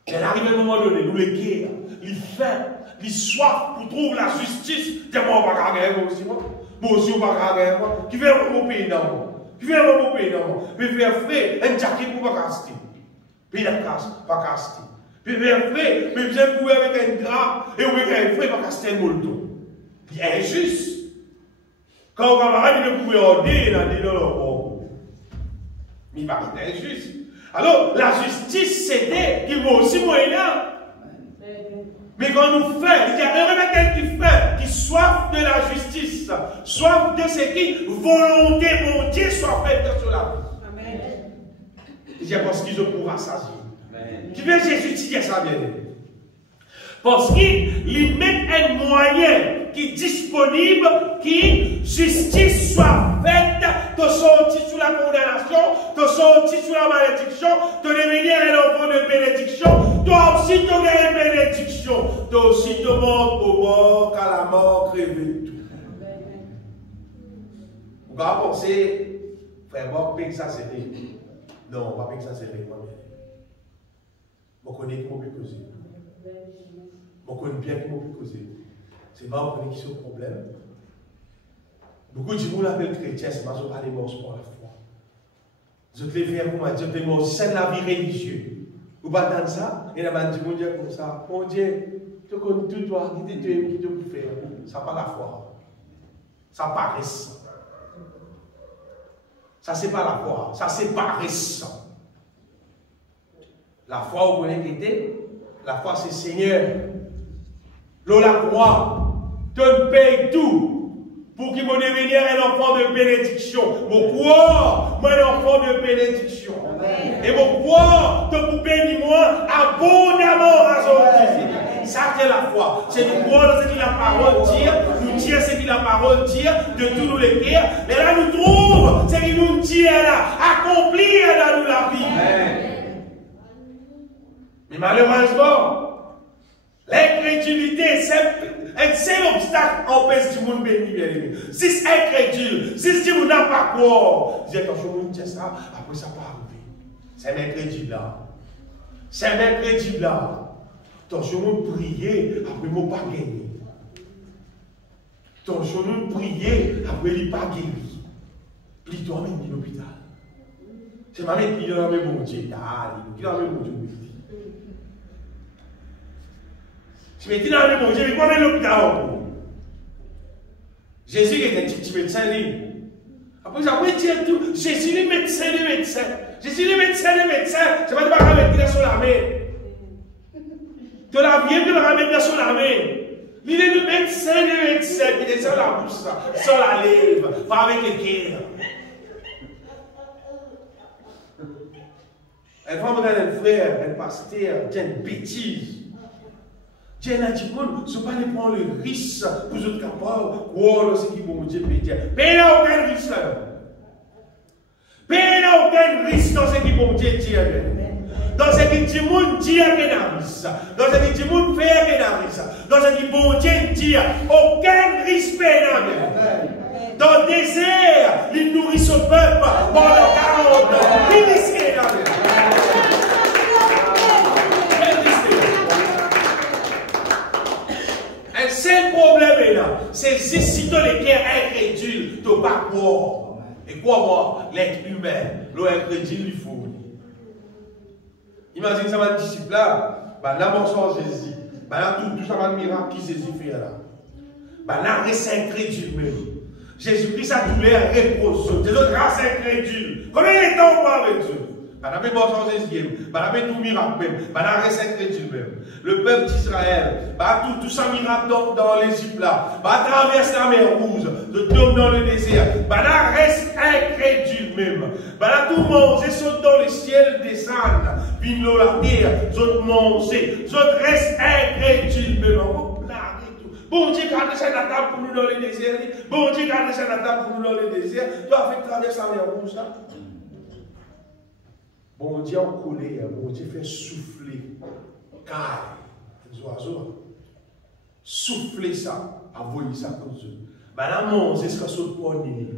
Elle arrive à un moment donné, nous les guerres, les faim, les soif pour trouver la justice. Tiens, moi, on va gagner, moi aussi, moi. Moi aussi, on va gagner, moi. Qui vient pour mon pays, non? Qui vient pour mon pays, non? Mais faire frais, un jacket pour pas casser. Puis la casse, pas casser. Puis faire frais, mais vous êtes couver avec un drap, et vous mettez un frais, pas casser un molto. C'est injuste. Quand on camarade, il ne pouvait order, il a dit non, mais il va être injuste. Alors, la justice, c'était qu'il va aussi moyen. Mais quand nous faisons, il y a un quelqu'un qui fait, qui soif de la justice, soif de ce qui, volonté, mon Dieu, soit faite sur la vie. Amen. Il dit parce qu'ils ont pour rassasier. Qui veut Jésus dire ça bien? Parce qu'il met un moyen qui est disponible, qui justice soit faite, de sortir sous la condamnation, de sortir sous la malédiction, de devenir un enfant de bénédiction, toi aussi tu as une bénédiction, toi aussi tu montes au mort, qu'à la mort, crever tout. Vous pouvez penser, frère, moi, je peux exagérer. Non, on ne va pas exagérer moi-même. Je connais comment je peux causer. Je connais bien comment je peux causer. C'est pas on connaît qui sont le problème. Beaucoup de gens l'appellent chrétien, c'est parce qu'on a des morts pour la foi. Je te l'ai fait pour moi, je te l'ai morts, c'est la vie religieuse. Vous pas dans ça, et là, je dis comme ça, mon Dieu, tu connais tout toi, qui te peut faire. Ça pas la foi. Ça paresse. Ça c'est pas la foi, ça c'est paresse. La foi, vous connaissez qui était? La foi c'est Seigneur. L'eau la croix, tu me payes tout. Pour qu'il me devienne un enfant de bénédiction. Mon croire, un enfant de bénédiction. Amen. Et mon croire, de vous bénir moi abondamment à Jésus. Ça c'est la foi. C'est nous croire ce que la parole dit, nous dire ce que la parole dit, de tous nous les guerres. Mais là nous trouvons ce qu'il nous dit là, accomplir dans nous la vie. Amen. Mais malheureusement, l'incrédulité, c'est un seul obstacle empêche du monde béni, bien aimé. Si c'est incrédule, si tu n'as pas quoi, dis attention, on dit ça, après ça va arriver. C'est un incrédule là. C'est un incrédule là. Attention, on prier, après on ne pas gagner. Attention, on prier, après il n'est pas guéri. Puis il doit mettre l'hôpital. C'est ma mère qui doit mettre mon Dieu. Qui doit mettre mon Dieu. Je me dis dans le monde, je vais pas l'hôpital. Jésus est un petit médecin. Après, j'ai dit tout. Jésus est médecin. Jésus est médecin. Je ne vais pas mettre sur l'armée. De la vie, je vais mettre sur l'armée. Il est le médecin. Il est sur la bouche, sur la lèvre, pas avec les guerres. Elle va me donner un frère, un pasteur, qui a une bêtise. Dieu a dit, ce n'est pas de prendre le risque pour être capable. Oh, c'est qui bon Dieu peut dire. Mais il n'y a aucun risque là. Mais il n'y a aucun risque dans ce qui bon Dieu dit. Dans ce qui dit, mon Dieu a un risque. Dans ce qui dit, mon frère a un risque. Dans ce qui bon Dieu dit, aucun risque pénal. Dans le désert, ils nourrissent son peuple pendant 40 ans. Il risque un seul problème est là. C'est si tu les cœurs incrédules, tu ne peux pas croire. Et quoi, moi, l'être humain, l'incrédule, il faut. Imagine ça, ma disciple là, là, mon sang Jésus, là, tout ça, va miracle qui Jésus fait là. Là, reste incrédule même. Jésus-Christ a tous les réproches, des autres races incrédules. Combien de temps on parle avec Dieu? Là, bon sang Jésus, là, tout miracle même, là, reste incrédule même. Le peuple d'Israël, tout ça miracle dans l'Égypte là, traverse la mer Rouge, tombe dans le désert, là reste incrédule même. Là tout manger, saute dans le ciel, descendent, viennent dans la terre, saute manger, saute reste incrédule même. Bon Dieu garde ça la table pour nous dans le désert. Bon Dieu garde ça la table pour nous dans le désert. Tu as fait traverser la mer Rouge là. Bon Dieu en colère, bon Dieu fait souffler. Car, les oiseaux, souffler ça, envoyer ça comme ça. Madame, c'est ce que ça peut dire.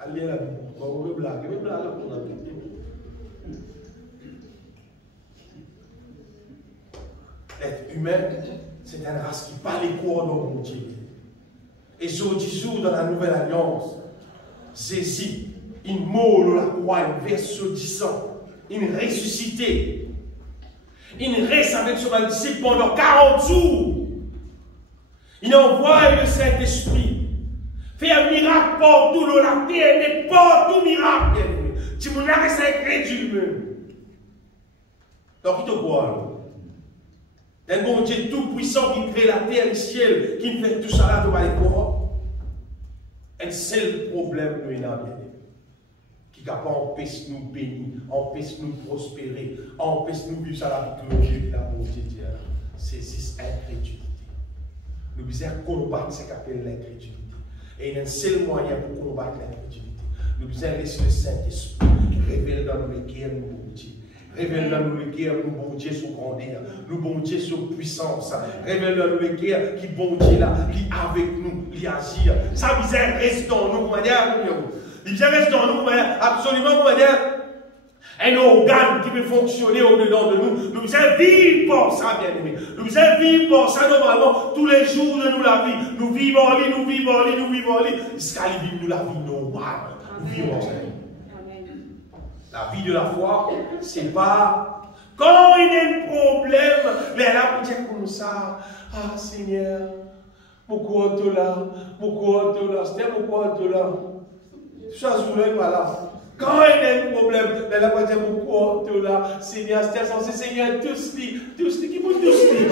Allez là, on va blaguer, on va blaguer pour la vie. L'être humain, c'est une race qui parle les cours dans mon Dieu. Et jour du jour, dans la nouvelle alliance, Jésus, il mort la croix, il verse sur 10 ans, il ressuscité. Il reste avec son disciple pendant 40 jours. Il envoie le Saint-Esprit. Fait un miracle partout dans la terre, mais partout miracle. Tu m'en as resté incrédule même. Donc il te voit. Un bon Dieu tout-puissant qui crée la terre et le ciel, qui fait tout ça là, tu vas les croire. Un seul problème, nous, il a bien. Qui ne pas empêcher nous bénir, empêche nous prospérer, empêche nous vivre ça la victoire de la bonté de Dieu. C'est cette incrédulité. Nous devons combattre ce qu'on appelle l'incrédulité. Et il y a un seul moyen pour combattre l'incrédulité. Nous devons laisser le Saint-Esprit révéler dans nos cœurs nos bon Dieu. Révèle dans nos cœurs nos bon Dieu son grandeur, nos bon Dieu son puissance. Révèle dans nos cœurs qui bon Dieu là, qui avec nous, qui agit. Sa misère reste dans nous, manière. Il reste dans nous, absolument, un organe qui peut fonctionner au-dedans de nous. Nous devons vivre pour ça, bien aimé. Nous devons vivre pour ça, normalement, tous les jours de nous, la vie. Nous vivons en lit, nous vivons en lit, nous vivons en lit. Jusqu'à vivre nous la vie normale. Nous vivons en ça. La vie de la foi, c'est pas quand il y a un problème, mais là, pour dire comme ça, ah Seigneur, pourquoi tu là, pourquoi tu là, c'était pourquoi tu là. Chaque jour, il va là. Quand il y a un problème, mais là, pour dire pourquoi tu là, Seigneur, c'était censé Seigneur, tous les, qui vont tous les.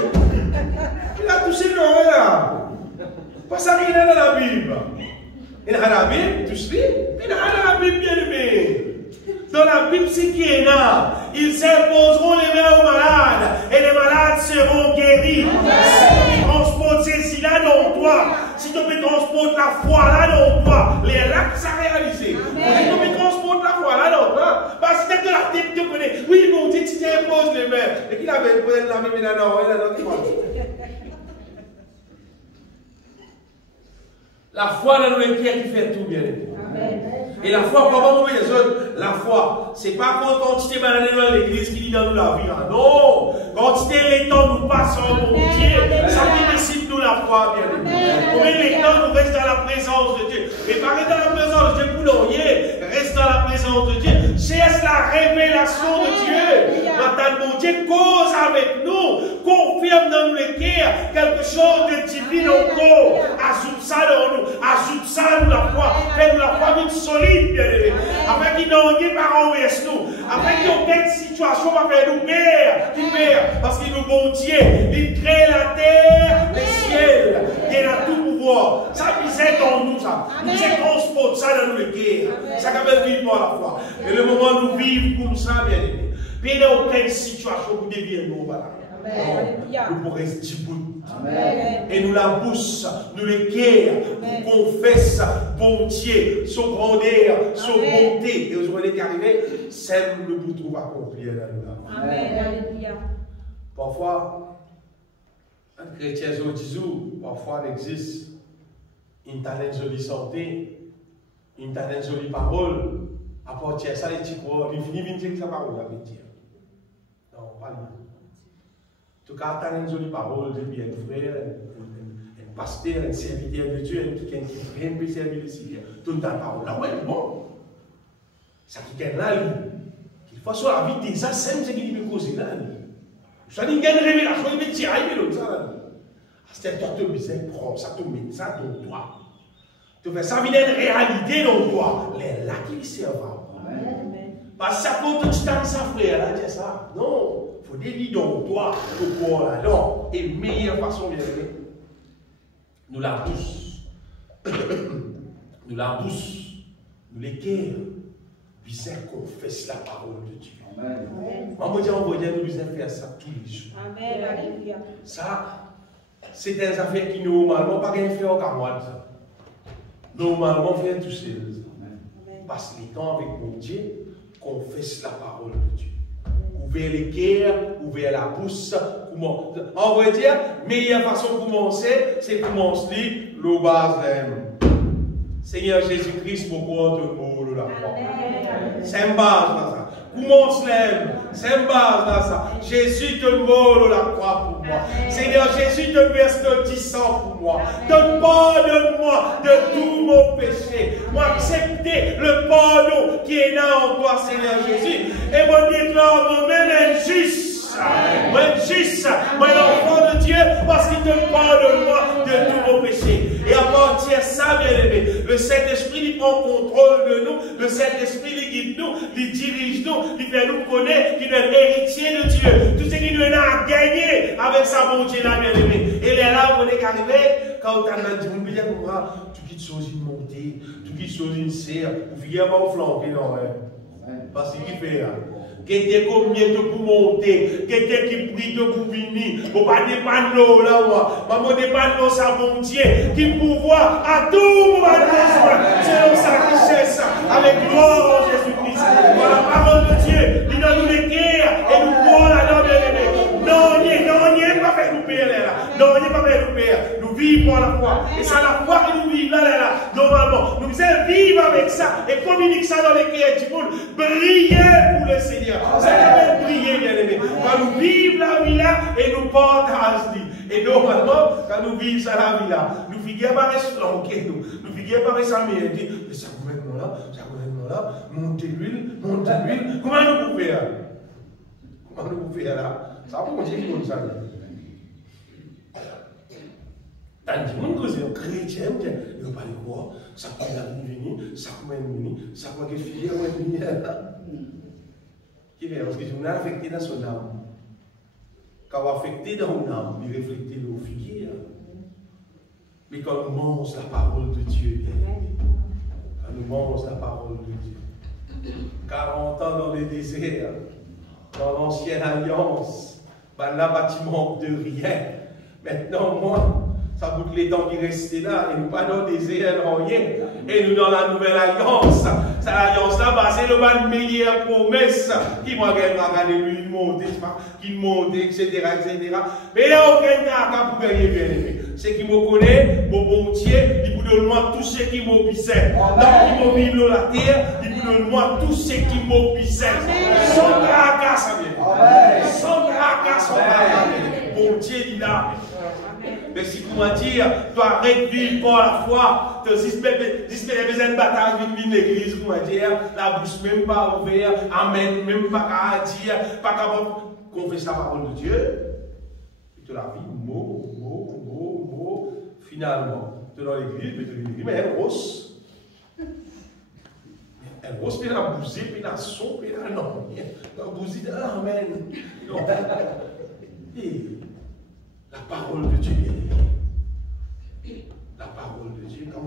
Il a touché le nom là. Pas ça, il y a dans la Bible. Il y a dans la Bible, tous les. Il y a dans la Bible, bien aimé. Dans la Bible, c'est qui est là. Ils imposeront les mains aux malades et les malades seront guéris. Si tu transportes ces là dans toi, si tu peux transporter la foi là dans toi, les actes ça réalisé. Si tu peux transporter la foi là dans toi, parce que tu as la tête, tu connais. Oui, mon Dieu, tu t'imposes les mains. Et qui l'avait posé la main maintenant, il a notre La foi dans le cœur qui fait tout bien. Amen. Et la foi, comment vous voyez les autres? La foi, c'est pas quand tu t'es baladé dans l'église qui dit dans nous la vie. Non! Quand tu t'es les temps nous passons, mon Dieu, ça qui décide nous la foi, bien aimé. Combien les temps nous reste dans la présence de Dieu? Mais pas rester dans la présence de Dieu pour l'orier, reste dans la présence de Dieu. Cherche la révélation de Dieu. Maintenant, mon Dieu cause avec nous, confirme dans nous les cœurs quelque chose de divin encore. Ajoute ça dans nous, ajoute ça dans la foi, fais-nous la foi une solide, bien aimé. Afin qu'il n'ait pas renversé nous, afin qu'il n'y ait aucune situation va faire nous perdre, parce qu'il nous bon Dieu, il crée la terre, les ciels, il a tout pouvoir. croire. Ça misère en nous, ça. Nous transporte ça dans le cœur. Ça quand même vivre par la foi. Et le moment où nous vivons comme ça, bien aimé. Puis il n'y a aucune situation pour devenir nous. Voilà. Nous pourrons rester debout. Et nous la bouche, nous les cœurs, nous confesse bon Dieu, son grandeur, son bonté. Et aujourd'hui qui arrivé, c'est nous nous trouvons accompli là. Amen. Parfois, un chrétien dit, parfois il existe une telle jolie santé, une telle jolie parole. À partir de ça, il dit quoi? Il finit de dire que sa parole la dire. Non, pas lui. En tout cas, tu as une jolie parole depuis un frère, un pasteur, un serviteur de Dieu, quelqu'un qui vient de servir le Seigneur. Toute ta parole là, ouais, bon. Ça qui est là, qu'il faut soit la vie des assèmes, c'est qu'il peut causer là. Ça dit qu'il y a une révélation, il peut tirer, mais l'autre, ça. C'est toi, tu me prends ça, tu mets ça dans toi. Tu fais ça, il y a une réalité dans toi. Les là qui servent. Parce que ça compte tout ce temps, ça, frère, là, c'est ça. Non. Il faut des lits dans toi, le corps là, non. Et meilleure façon, bien aimé, nous la bouche, nous la bouche, nous les cœurs, puis c'est qu'on confesse la parole de Dieu. Amen. Moi, je dis, on va dire, nous devons faire ça tous les jours. Amen. Ça, c'est des affaires qui, normalement, pas rien faire au camarade. Normalement, on fait tout seul. Passe les temps avec mon Dieu, confesse la parole de Dieu. Ouvrir les cœurs, ouvrir la bouche. On va dire, meilleure façon de commencer, c'est commencer le bas. Seigneur Jésus-Christ, pourquoi te mot la croix? C'est une base dans ça. Commence l'aime. C'est une base dans ça. Jésus te mot la croix pour moi. Seigneur Jésus te verse ton sang pour moi. Pardonne-moi de tous mon péché. Moi, accepter le pardon qui est là en toi, Seigneur Jésus. Et moi, déclare moi-même injuste. Moi, juste, moi, l'enfant de Dieu, parce qu'il te pardonne moi de tous nos péchés. Et à partir de ça, bien aimé, le Saint-Esprit, il prend contrôle de nous, le Saint-Esprit, il guide nous, il dirige nous, il fait nous connaître qu'il est héritier de Dieu. Tout ce qu'il nous a gagné avec sa bonté là, bien aimé. Et là, on est arrivé, quand on a dit, on bien pour moi, tout qui te chose une montée, tout qui te chose une serre, vous ne pas au flanquer, non, parce qu'il fait là. Quelqu'un combien de pour monter, quelqu'un qui prie de pour venir, on va dépendre l'eau là, maman dépendre l'eau, sa bonté, qui pouvoir à tout moment besoin, selon sa richesse, avec gloire en Jésus-Christ. Voilà la parole de Dieu, il donne nous les guerres et nous croyons là-dedans, bien aimé. Non, il n'est pas fait nous payer là. Non, il n'est pas fait nous payer. Nous vivons par la foi. Et c'est la foi que nous vivons là. Normalement, nous devons vivre avec ça et communiquer ça dans les cœurs du monde. Briller pour le Seigneur. Ça veut briller, bien aimé. Quand nous vivons la vie là et nous partageons. Et normalement, quand nous vivons ça la vie là, nous figurons par les nous figurons par les amis. Mais ça vous met là, ça vous met là, montez l'huile. Comment nous pouvons faire? Comment nous pouvons faire là? Ça va continuer comme ça. Tandis que c'est un chrétien, il va pas le voir, ça peut venir, ça peut venir, ça peut venir, qui est parce que je m'ai affecté dans son âme. Quand on est affecté dans son âme, il reflète nos figures. Mais quand on mange la parole de Dieu, quand on mange la parole de Dieu, 40 ans dans le désert, dans l'ancienne alliance, ben là, bâtiment de rien. Maintenant, moi, ça boucle les temps qui restaient là, et nous pas dans le désert, rien. Et nous dans la nouvelle alliance. Cette alliance-là, bah, c'est le bas de meilleure promesse qui m'a regardé lui monter, qui monte, etc., etc. Mais il n'y a aucun cas pour gagner, bien aimé. C'est qui me connaît, mon bon Dieu, il vous donne moi tout ce qui m'obissait. Donc, il m'a mis dans la terre, il vous donne moi tout ce qui m'obissait. Sans tracas, ça vient. Sans tracas, sans tracas. Bon Dieu, il est là. Mais si vous m'en dire, tu arrêtes de vivre par la foi, tu as besoin de bataille, de l'église, vous m'en dire, la bouche même pas ouverte, amen, même pas qu'à dire, pas capable de confesser la parole de Dieu. Et tu la vis, mot, finalement. Tu es dans l'église, mais elle rosse. Elle rosse, puis elle a bousé, puis elle a son, puis elle a non. Elle a bousé, amen. Et la parole de Dieu, la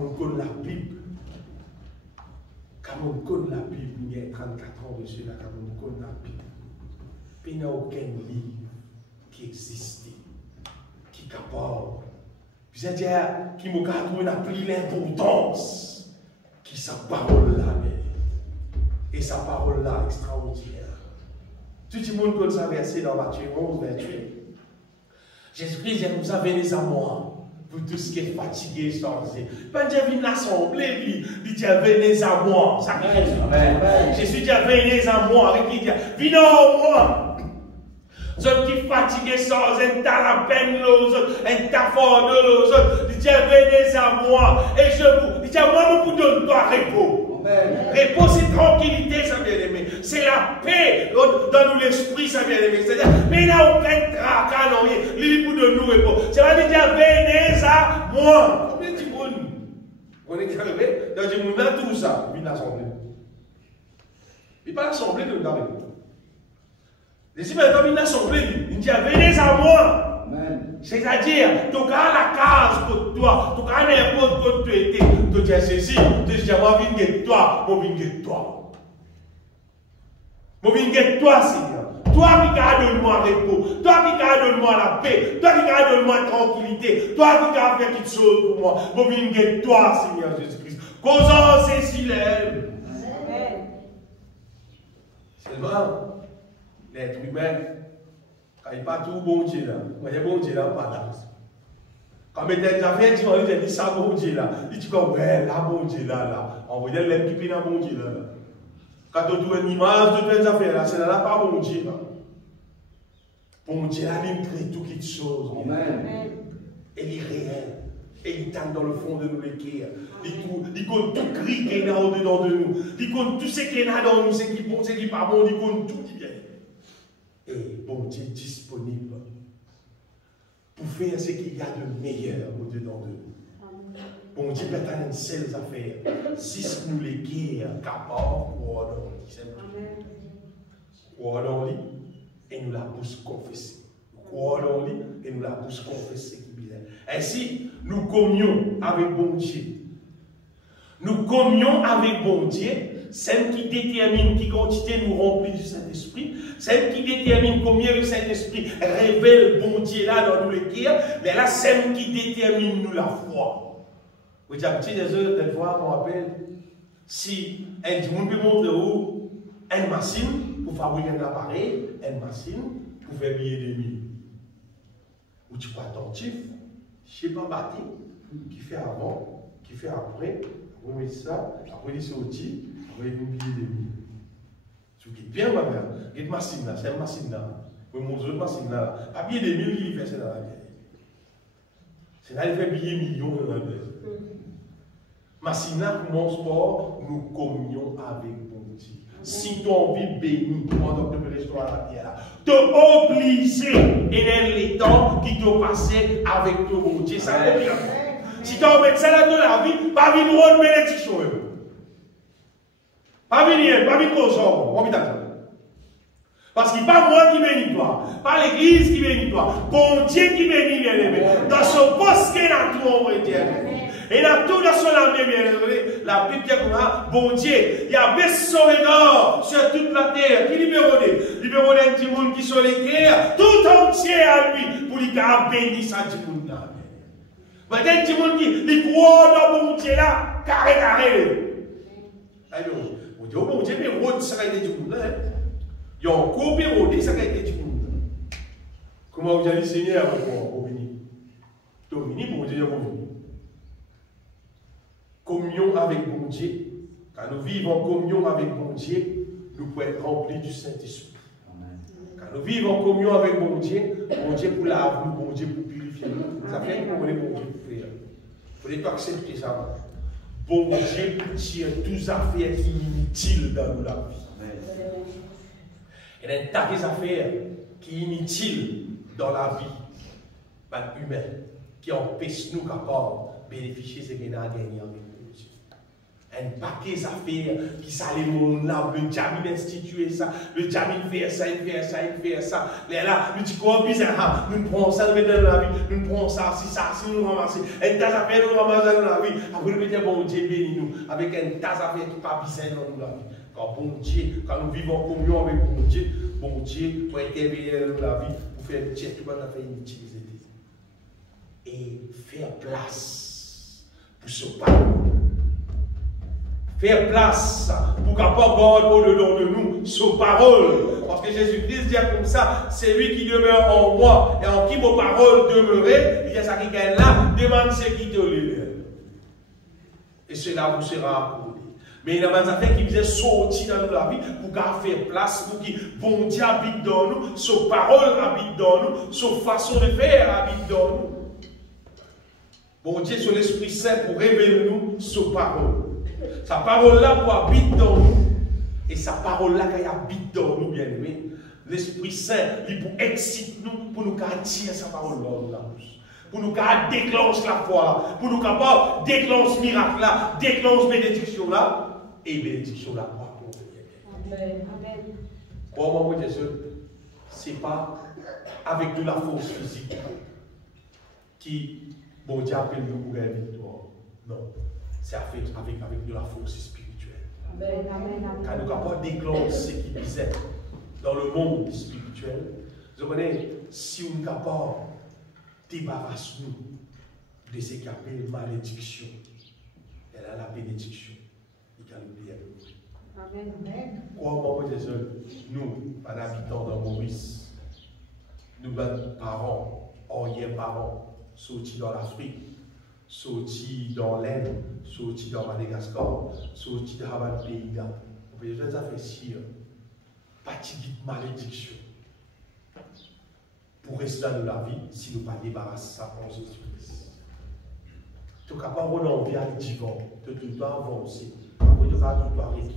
on connaît la Bible. Quand on connaît la Bible, il y a 34 ans de cela, quand on connaît la Bible. Puis il n'y a aucun livre qui existait, qui est capable. Puis c'est-à-dire, qui m'a trouvé l'importance qui sa parole-là. Et sa parole-là extraordinaire. Tout le monde peut ça verset dans Matthieu 11, 28. Jésus-Christ dit, vous avez les à moi. Pour tout ce qui est fatigué, sorti. Pas dire venez l'assemblée, il dit venez à moi. Ça Jésus dit venez à moi. Il dit venez à moi. Ceux qui fatigués sortent, un tas la peine, un tas fort de il dit venez à moi. Et je vous, il dit moi je vous donne pas repos. Repos, c'est tranquillité, ça bien aimé. C'est la paix dans nous l'esprit, ça bien aimé. C'est-à-dire, mais il n'y a aucun tracas, non, il vous donne nous repos. Ça va dire, venez à moi. Combien de monde on est arrivé dans le monde, là, tout ça, il l'assemblée. Il pas l'assemblée de l'Arrêt. Les maintenant, il l'assemblée, il dit, venez à moi. C'est-à-dire, tu as la case pour toi, tu as n'importe quoi tu étais, tu dis ceci, tu dis, moi, je viens de toi, moi, je viens de toi. Moi, je viens de toi, Seigneur. Toi qui donne-moi repos, toi qui donne-moi la paix, toi qui donne-moi tranquillité, toi qui as fait quelque chose pour moi, moi, je viens de toi, Seigneur Jésus-Christ. Causons ces silences. Seulement, l'être humain, quand il n'est pas tout bon Dieu là, quand il est bon Dieu là, pas là. Quand il est déjà fait, il dit ça bon Dieu là. Il dit comme, ouais, là bon Dieu là. On va dire l'aime qui dans bon Dieu là. Quand tu as une image de tes affaires là, c'est là pas bon Dieu là. Bon Dieu là, il crée toutes choses. Amen. Et il est réel. Et il tente dans le fond de nous les cœurs. Il compte tout cri qui est là au-dedans de nous. Il compte tout ce qui est là dans nous, ce qui est bon, ce qui n'est pas bon, il compte tout qui vient. Et bon Dieu est disponible pour faire ce qu'il y a de meilleur au-dedans de nous. Bon Dieu peut être une seule affaire. Si nous les guerres capables, croire dans lui. Croire dans lui et nous la bouche confesser. Croire dans lui et nous la bouche confesser. Ainsi, nous communions avec bon Dieu. Nous communions avec bon Dieu. Celle qui détermine qui quantité nous remplit du Saint-Esprit, celle qui détermine combien le Saint-Esprit révèle bon Dieu là dans nous les cœurs, mais là, celle qui détermine nous la foi. Vous dites, des fois, on rappelle, si un monde peut montrer où une machine pour fabriquer un appareil, une machine pour faire billet de mille. Ou tu peux attentif, je ne sais pas bâti, qui fait avant, qui fait après, on met ça, après il sortit. Vous avez une billet de mille. Ce qui est bien, ma mère, il y a une machine là, c'est une machine là. Vous montrez une machine là. Pas billet de mille, il fait ça dans la vie. C'est là qu'il fait billet millions dans la vie. Machine là, pour mon sport, nous communions avec bon Dieu. Si tu as envie béni pendant que tu peux rester à la terre là, tu es obligé et dans les temps qui t'ont passé avec ton bon Dieu. Ça veut dire. Si tu as envie de ça là dans la vie, pas venir une bénédiction. Pas venir cause parce qu'il n'est pas moi qui bénis toi, pas l'église qui bénit toi, bon Dieu qui bénit bien aimé. Dans son poste qu'il a tout envoyé. Et dans tout dans son âme bien aimé, la Bible dit que bon Dieu, il a baissé son regard sur toute la terre. Qui libère un petit monde qui sont les guerres, tout entier à lui, pour lui bénir ça petit monde là. Mais un petit monde qui croit dans bon Dieu là, carré. Bon Dieu, mais rôde, ça a été du monde. Il y a encore bien rôdé, ça a été du monde. Comment vous allez Seigneur pour venir? Donc, venir pour Dieu, pour venir. Communion avec bon Dieu. Quand nous vivons en communion avec bon Dieu, nous pouvons être remplis du Saint-Esprit. Quand nous vivons en communion avec bon Dieu pour laver nous, bon Dieu pour purifier nous. Ça fait qu'on est bon Dieu pour faire. Il faut accepter ça. Bon Dieu tire toutes affaires qui sont inutiles dans la vie. Il y a un tas d'affaires qui sont inutiles dans la vie humaine, qui empêchent nous capables de bénéficier de ce qu'on a gagné avec Dieu. un paquet d'affaires qui ça les monde là, le diable institué ça, le diable il fait ça, il fait ça, il fait ça. Là, nous disons quoi bizarre, nous prenons ça, nous mettons dans la vie, nous prenons ça, si nous ramassons, un tas d'affaires nous ramassons dans la vie, après nous mettons bon Dieu béni nous, avec un tas d'affaires qui pas bizarre dans la vie. Quand bon Dieu, quand nous vivons en communion avec bon Dieu pour intervenir dans la vie, pour faire check tout le monde a fait une utilité. Et faire place pour ce parole. Faire place pour qu'à pas God au-dedans de nous, ce parole. Parce que Jésus-Christ dit comme ça, c'est lui qui demeure en moi et en qui vos paroles demeurent. Il y a ça qui est là, demande ce qui te l'est. Et cela vous sera accordé. Mais il y a des affaires qui viennent sortir dans la vie pour qu'à faire place, pour que bon Dieu habite dans nous, ce parole habite dans nous, ce façon de faire habite dans nous. Bon Dieu, sur l'Esprit Saint pour révéler nous sa parole. Sa parole-là pour habiter dans nous. Et sa parole-là qui habite dans nous, bien aimés. L'Esprit Saint, il pour exciter nous, pour nous attirer sa parole dans nous. Pour nous déclencher la foi, pour nous déclencher ce miracle-là, déclencher bénédiction-là, et bénédiction-là pour nous. Amen. Pour moi, mon Dieu, ce n'est pas avec de la force physique qui. Bon Dieu appelle nous pour la victoire. Non. C'est avec de la force spirituelle. Quand nous avons déclenché ce qui disait dans le monde spirituel, vous comprenez, si nous sommes capables de débarrasser nous de ce qu'on appelle malédiction, elle a la bénédiction. Il y a le bien. Amen. Comment nous, en habitant dans Maurice, nous, parents, arrière-parents, sortis dans l'Afrique, sortis dans l'Inde, sortis dans Madagascar, sortis dans le pays. On peut déjà faire si, pas de malédiction pour rester dans la vie si nous ne pas débarrasser ça en Jésus-Christ. Tu n'as pas envie à divan, de tout le temps avancer, après de tout le temps reculer,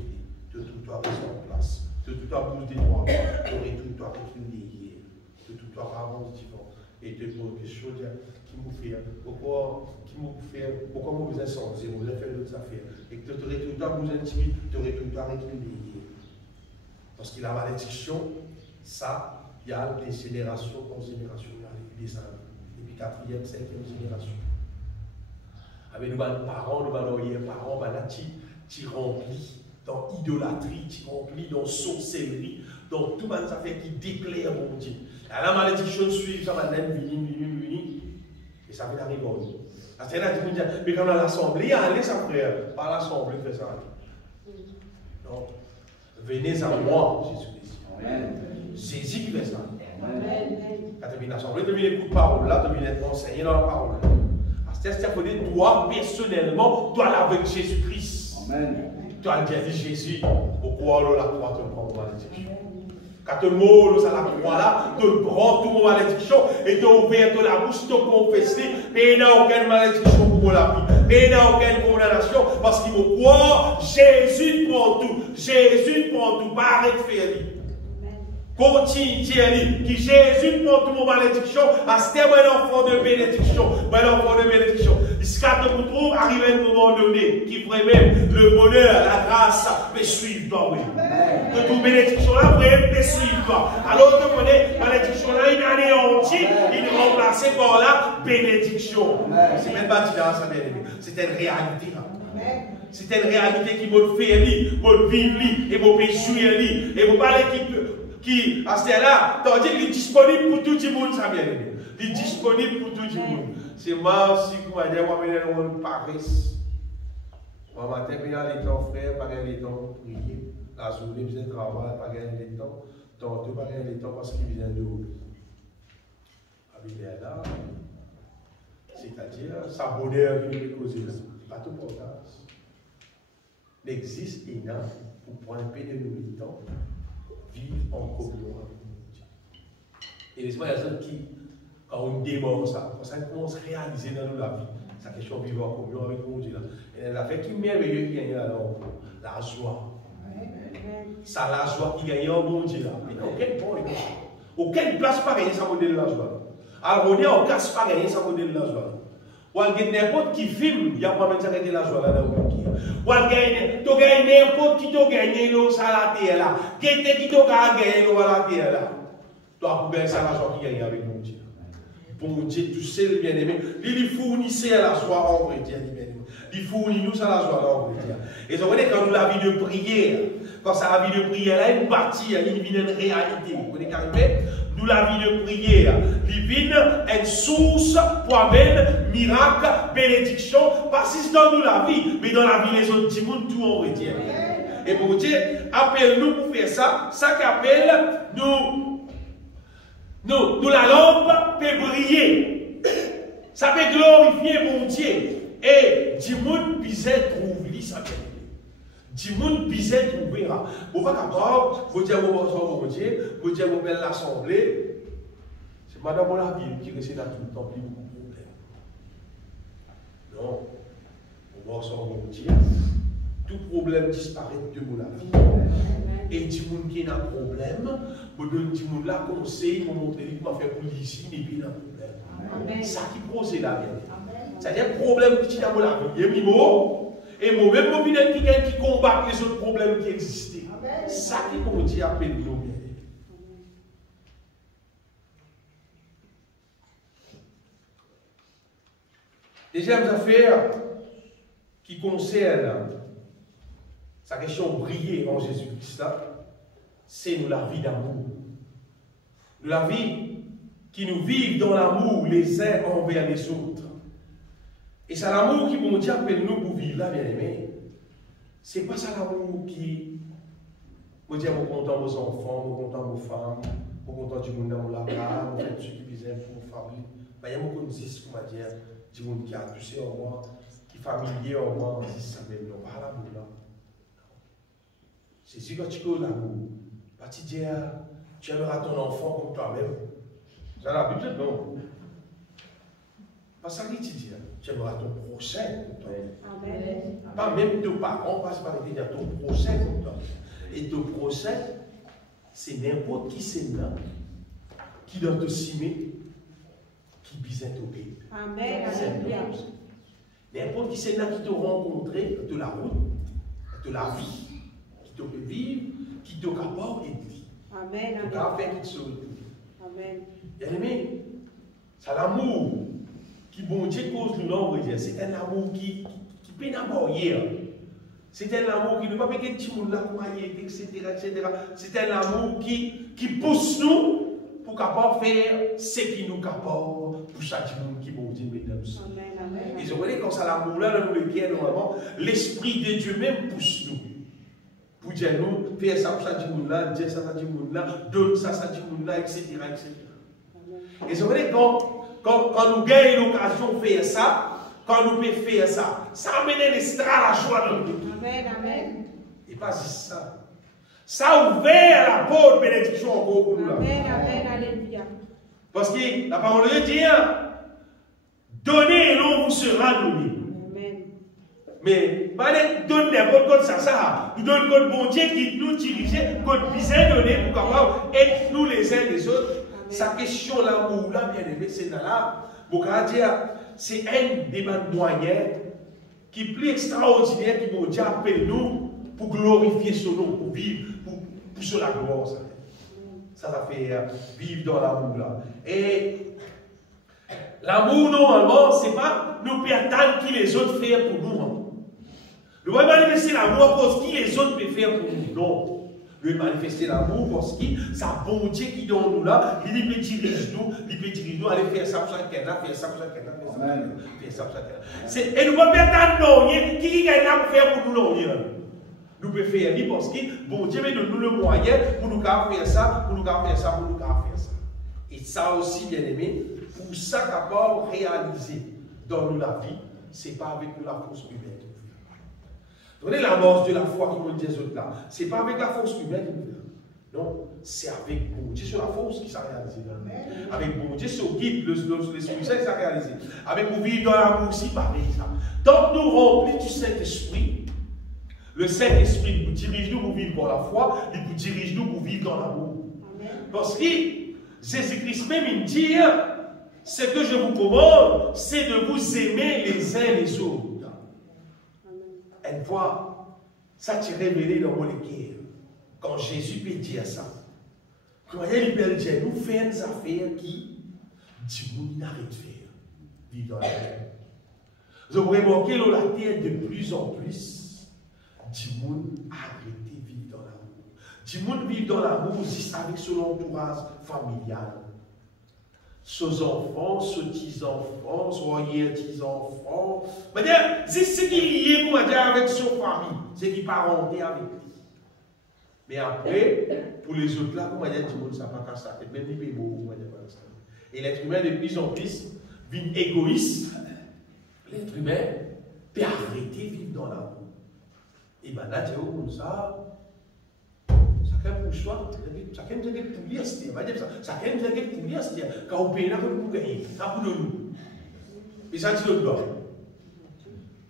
de tout le temps rester en place, de tout le temps bouger des droits, de tout le temps reculer, de tout le temps avancer divan. Et de pour quelque chose qui nous fait, pourquoi vous avez senti, vous avez fait d'autres affaires, et que tu aurais tout le temps vous intimide, tu aurais tout le temps réclamé. Parce que la malédiction, ça, il y a des générations en génération, il y a des années, depuis 4e, 5e génération. Avec nos parents, nos parents, tu remplis dans idolâtrie, tu remplis dans sorcellerie, dans tout ça fait qui déclare mon Dieu. La malédiction suit, ça va venir, et ça va arriver. Mais quand on a l'assemblée, il y a un ça frère, pas l'assemblée fait ça. Non. Venez à moi, Jésus-Christ. Jésus qui fait ça. Quand tu viens à l'assemblée, tu viens écouter la parole là, tu viens enseigner dans la parole. C'est-à-dire que toi, personnellement, tu es avec Jésus-Christ. Tu as dit Jésus, pourquoi la croix te prend malédiction? Quand tu mords à la croix là, tu prends toute malédiction et tu ouvres la bouche, tu confesses, mais il n'y a aucune malédiction pour la vie, mais il n'y a aucune condamnation, parce qu'il faut croire, Jésus prend tout, pas arrête de faire. Continue, qui Jésus prend toute malédiction, à ce terme, un enfant de bénédiction, Jusqu'à ce que vous trouve, arrive à un moment donné, qui ferait même le bonheur, la grâce, mais suivre toi, oui. De toute bénédiction là, vous me suivre toi. Alors, vous comprenez, malédiction là, une année entière, il est remplacé par la bénédiction. C'est même pas différent, ça, bien aimé. C'est une réalité. C'est une réalité qui vous fait vivre, et vous peut jouer, et vous parlez qui, à ce là, tandis qu'il est disponible pour tout le monde, ça bien aimé. Il est disponible pour tout le monde. C'est moi, si vous m'avez dit, moi, je vais Paris. Moi, matin, je vais les temps, frère, pas gagner les temps pour prier. La journée, je vais travailler, pas gagner les temps. Tantôt, pas gagner les temps parce qu'il vient de haut. Là, c'est-à-dire, sa bonheur qui nous cause là. Pas tout pour ça. Il existe énorme pour prendre un peu de militants, vivre en communion avec Dieu. Et les gens qui. Quand on démarre ça, quand ça commence à réaliser dans la vie, c'est la question de vivre en communion avec mon Dieu. Et la fait qui est merveilleux qui gagne là-dedans, la joie. C'est la joie qui gagne en mon Dieu là. Mais aucun point, aucune place pas gagner sans modèle de la joie. Alors on est en casse pas gagner sans modèle de la joie. Ou alors n'importe qui filme, il y a pas même ça gagner la joie là dans le monde. Ou tu gagnes n'importe qui t'a gagné l'eau à la terre là. Quelqu'un qui t'a gagné l'eau à la terre là. Toi, pour gagner ça, la joie qui gagne avec mon Dieu. Bon Dieu, tu sais le bien-aimé. Il fournissait à la joie en vrai, bien-aimé. Il fournit nous à la joie en vrai. Et vous voyez, quand nous la vie de prière, quand ça la vie de prière, là, une partie, il vient une réalité. Vous voyez, nous la vie de prière, il vient une source, poimen, miracle, bénédiction, pas si dans nous la vie, mais dans la vie les autres du monde, tout en retient. Et pour Dieu, appelle-nous pour faire ça, ça qu'appelle nous la lampe peut briller. Ça peut glorifier mon Dieu. Et du monde bisait trouver ça. Du monde bisait trouver. Vous pas capable, vous dire mon Dieu, vous dire mon belle l'assemblée. C'est madame la Bible qui reste là tout le temps, plus beaucoup de problèmes. Non. On va s'en dire. Tout problème disparaît de mon vie. Et du monde qui a un problème, vous donne du monde là conseil pour montrer qu'il m'a fait pour ici, et puis il a un problème. Ça qui pose la vie. C'est-à-dire problème qui est dans la vie. Il y a des mots, et moi même qui combat les autres problèmes qui existaient. Ça qui mon Dieu appelle nous bien. Deuxième affaire qui concerne sa question briller en Jésus-Christ, c'est nous la vie d'amour. Nous la vie qui nous vivent dans l'amour les uns envers les autres. Et c'est l'amour qui, mon Dieu, appelle nous pour vivre là, bien aimé. C'est pas ça l'amour qui, mon Dieu, vous content vos enfants, vous content vos femmes, vous content du monde dans la part, vous faites ce qui vous aime pour vos familles. Il y a beaucoup de disques, on va dire, du monde qui a touché en moi, qui est familier en moi, on dit ça même, non, pas l'amour là. C'est sûr que tu connais l'amour. Pas tu dis, tu aimeras ton enfant comme toi-même. C'est l'habitude, non? Pas ça que tu dis. Tu aimeras ton prochain comme toi-même. Amen. Pas même tes parents, pas se dire ton prochain comme toi. Et ton prochain, c'est n'importe qui c'est là, qui doit te cimer, qui bise ton pays. Amen. N'importe qui c'est là qui t'a rencontré de la route, de la vie. Qui te peut vivre, qui te capable et vie. Amen. Qui t'a fait quelque chose. Amen. Bien aimé, c'est l'amour qui, bon Dieu, cause nous l'ombre. C'est un amour qui peut n'avoir hier. C'est un amour qui ne peut pas payer petit monde là pour mailler, etc. C'est un amour qui pousse nous pour capable faire ce qui nous capable pour chaque monde qui, bon Dieu, met dans nous. Amen. Et vous voyez, quand ça l'amour là, dans lequel normalement, l'Esprit de Dieu même pousse nous. Pour dire nous, faire ça pour ça du monde là, dire ça du monde là, donne ça du monde là, etc. Et c'est vrai quand nous gagnons l'occasion de faire ça, quand nous pouvons faire ça, ça amène l'extra la joie dans nous. Amen, amen. Et pas juste ça. Ça ouvre la porte de bénédiction encore pour nous. Amen, amen, alléluia. Parce que la parole de Dieu dit, donnez et l'on vous sera donné. Mais, donne n'importe quoi ça, nous donne notre bon Dieu qui nous dirige, notre bizarre donné pour capable être nous les uns les autres. Amen. Sa question l'amour là, bien aimé, c'est là. C'est un des moyens qui est plus extraordinaire qui mon Dieu appelle nous pour glorifier son nom, pour vivre, pour sur la gloire. Ça fait vivre dans l'amour là. Et l'amour, normalement, c'est pas nous attendre qui les autres font pour nous. Nous voulons manifester l'amour parce que les autres peuvent faire pour nous. Non. Nous voulons manifester l'amour parce que sa bonté qui donne nous là, il peut diriger nous, aller faire ça pour ça, faire ça pour ça, faire ça pour ça. Et nous ne pouvons pas attendre non, qui gagne pour faire pour nous non. Nous pouvons faire lui parce que bon Dieu met de nous le moyen pour nous faire ça, pour nous faire ça, pour nous faire ça. Et ça aussi, bien aimé, pour ça qu'à réaliser dans nous la vie, ce n'est pas avec nous la force humaine. Donnez la force de la foi qui nous dit là. Ce n'est pas avec la force humaine qui nous dit. Non, c'est avec bon Dieu sur la force qui s'est réalisée. Avec bon Dieu sur le guide, l'Esprit Saint qui s'est réalisé. Avec vous vivre dans l'amour aussi, pareil ça. Tant que nous remplissons du Saint-Esprit, le Saint-Esprit nous dirige nous pour vivre dans la foi, il nous dirige nous pour vivre dans l'amour. Parce que Jésus-Christ même il dit, ce que je vous commande, c'est de vous aimer les uns les autres. une fois, ça s'est révélé dans mon cœur. Quand Jésus peut dire ça, quand il peut dire, nous faisons des affaires qui, du monde n'arrête de faire. Vivre dans la terre. Vous avez remarqué dans la terre de plus en plus, du monde arrête de vivre dans l'amour. Du monde vit dans l'amour juste avec son entourage familial. Ses enfants, ses petits-enfants, ses arrière-petits-enfants. C'est ce qui est lié avec son famille, c'est qui parenté avec lui. Mais après, pour les autres là, comment dire, tout le monde ne sait pas ça. Même les bébés, comment dire ça. Et l'être humain, de plus en plus, vit égoïste. L'être humain peut arrêter de vivre dans l'amour. Et bien là, tu vois, comme ça, chacun pour soi, chacun nous a pour lire, chacun nous a pour lire, c'est-à-dire, quand on paye là, on peut gagner, ça pour nous. Et ça, tu le dois.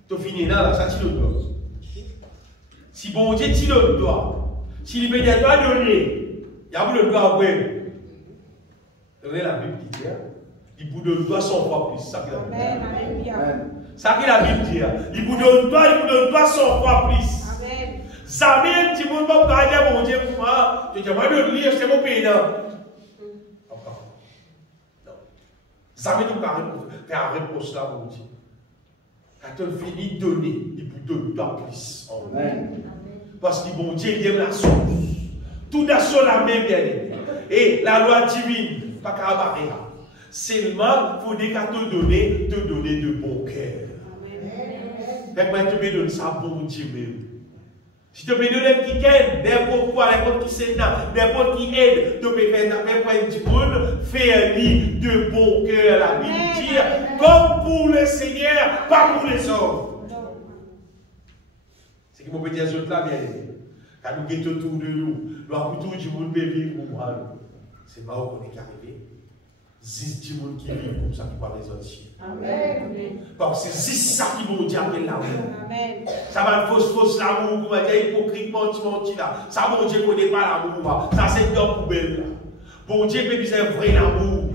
Tu finis là, ça, tu le dois. Si bon Dieu, tu le dois. Si l'immédiat doit donner, il y a le doigt après. Regardez la Bible qui dit, il vous donne toi 100 fois plus. Ça qui ça qui la Bible dit, il vous donne toi 100 fois plus. Amen. Ça vient, tu ne peux pas regarder mon Dieu pour moi. Tu dis, moi, je lire, c'est mon pays. Non. Ça vient nous faire une réponse là, mon Dieu. Quand on finit de donner, il vous donne toi plus. Amen. Parce que mon Dieu aime la source. Tout dans son la main bien aimé. Et la loi divine, pas qu'à barrer. Seulement, il faut te donner de bon cœur. Amen. Tu me donnes ça bon Dieu même. Si tu me donnes qui aide, n'importe quoi, n'importe qui s'éteint, n'importe qui aide, tu peux faire n'importe du monde, fais un lit de bon cœur, la Bible dit, comme pour le Seigneur, pas pour les hommes. C'est que mon petit azot là, bien aimé. Quand nous guettons autour de nous, nous avons tout du monde qui vit pour moi. C'est pas où qu'on est arrivé. C'est du monde qui vit comme ça qui parle les autres. Amen. Parce que c'est ça qui vont dire avec l'amour. Ça va être fausse l'amour, on va dire hypocritement, tu menti là. Ça, bon Dieu ne connaît pas l'amour. Ça, c'est dans la poubelle. Bon Dieu peut dire vrai l'amour.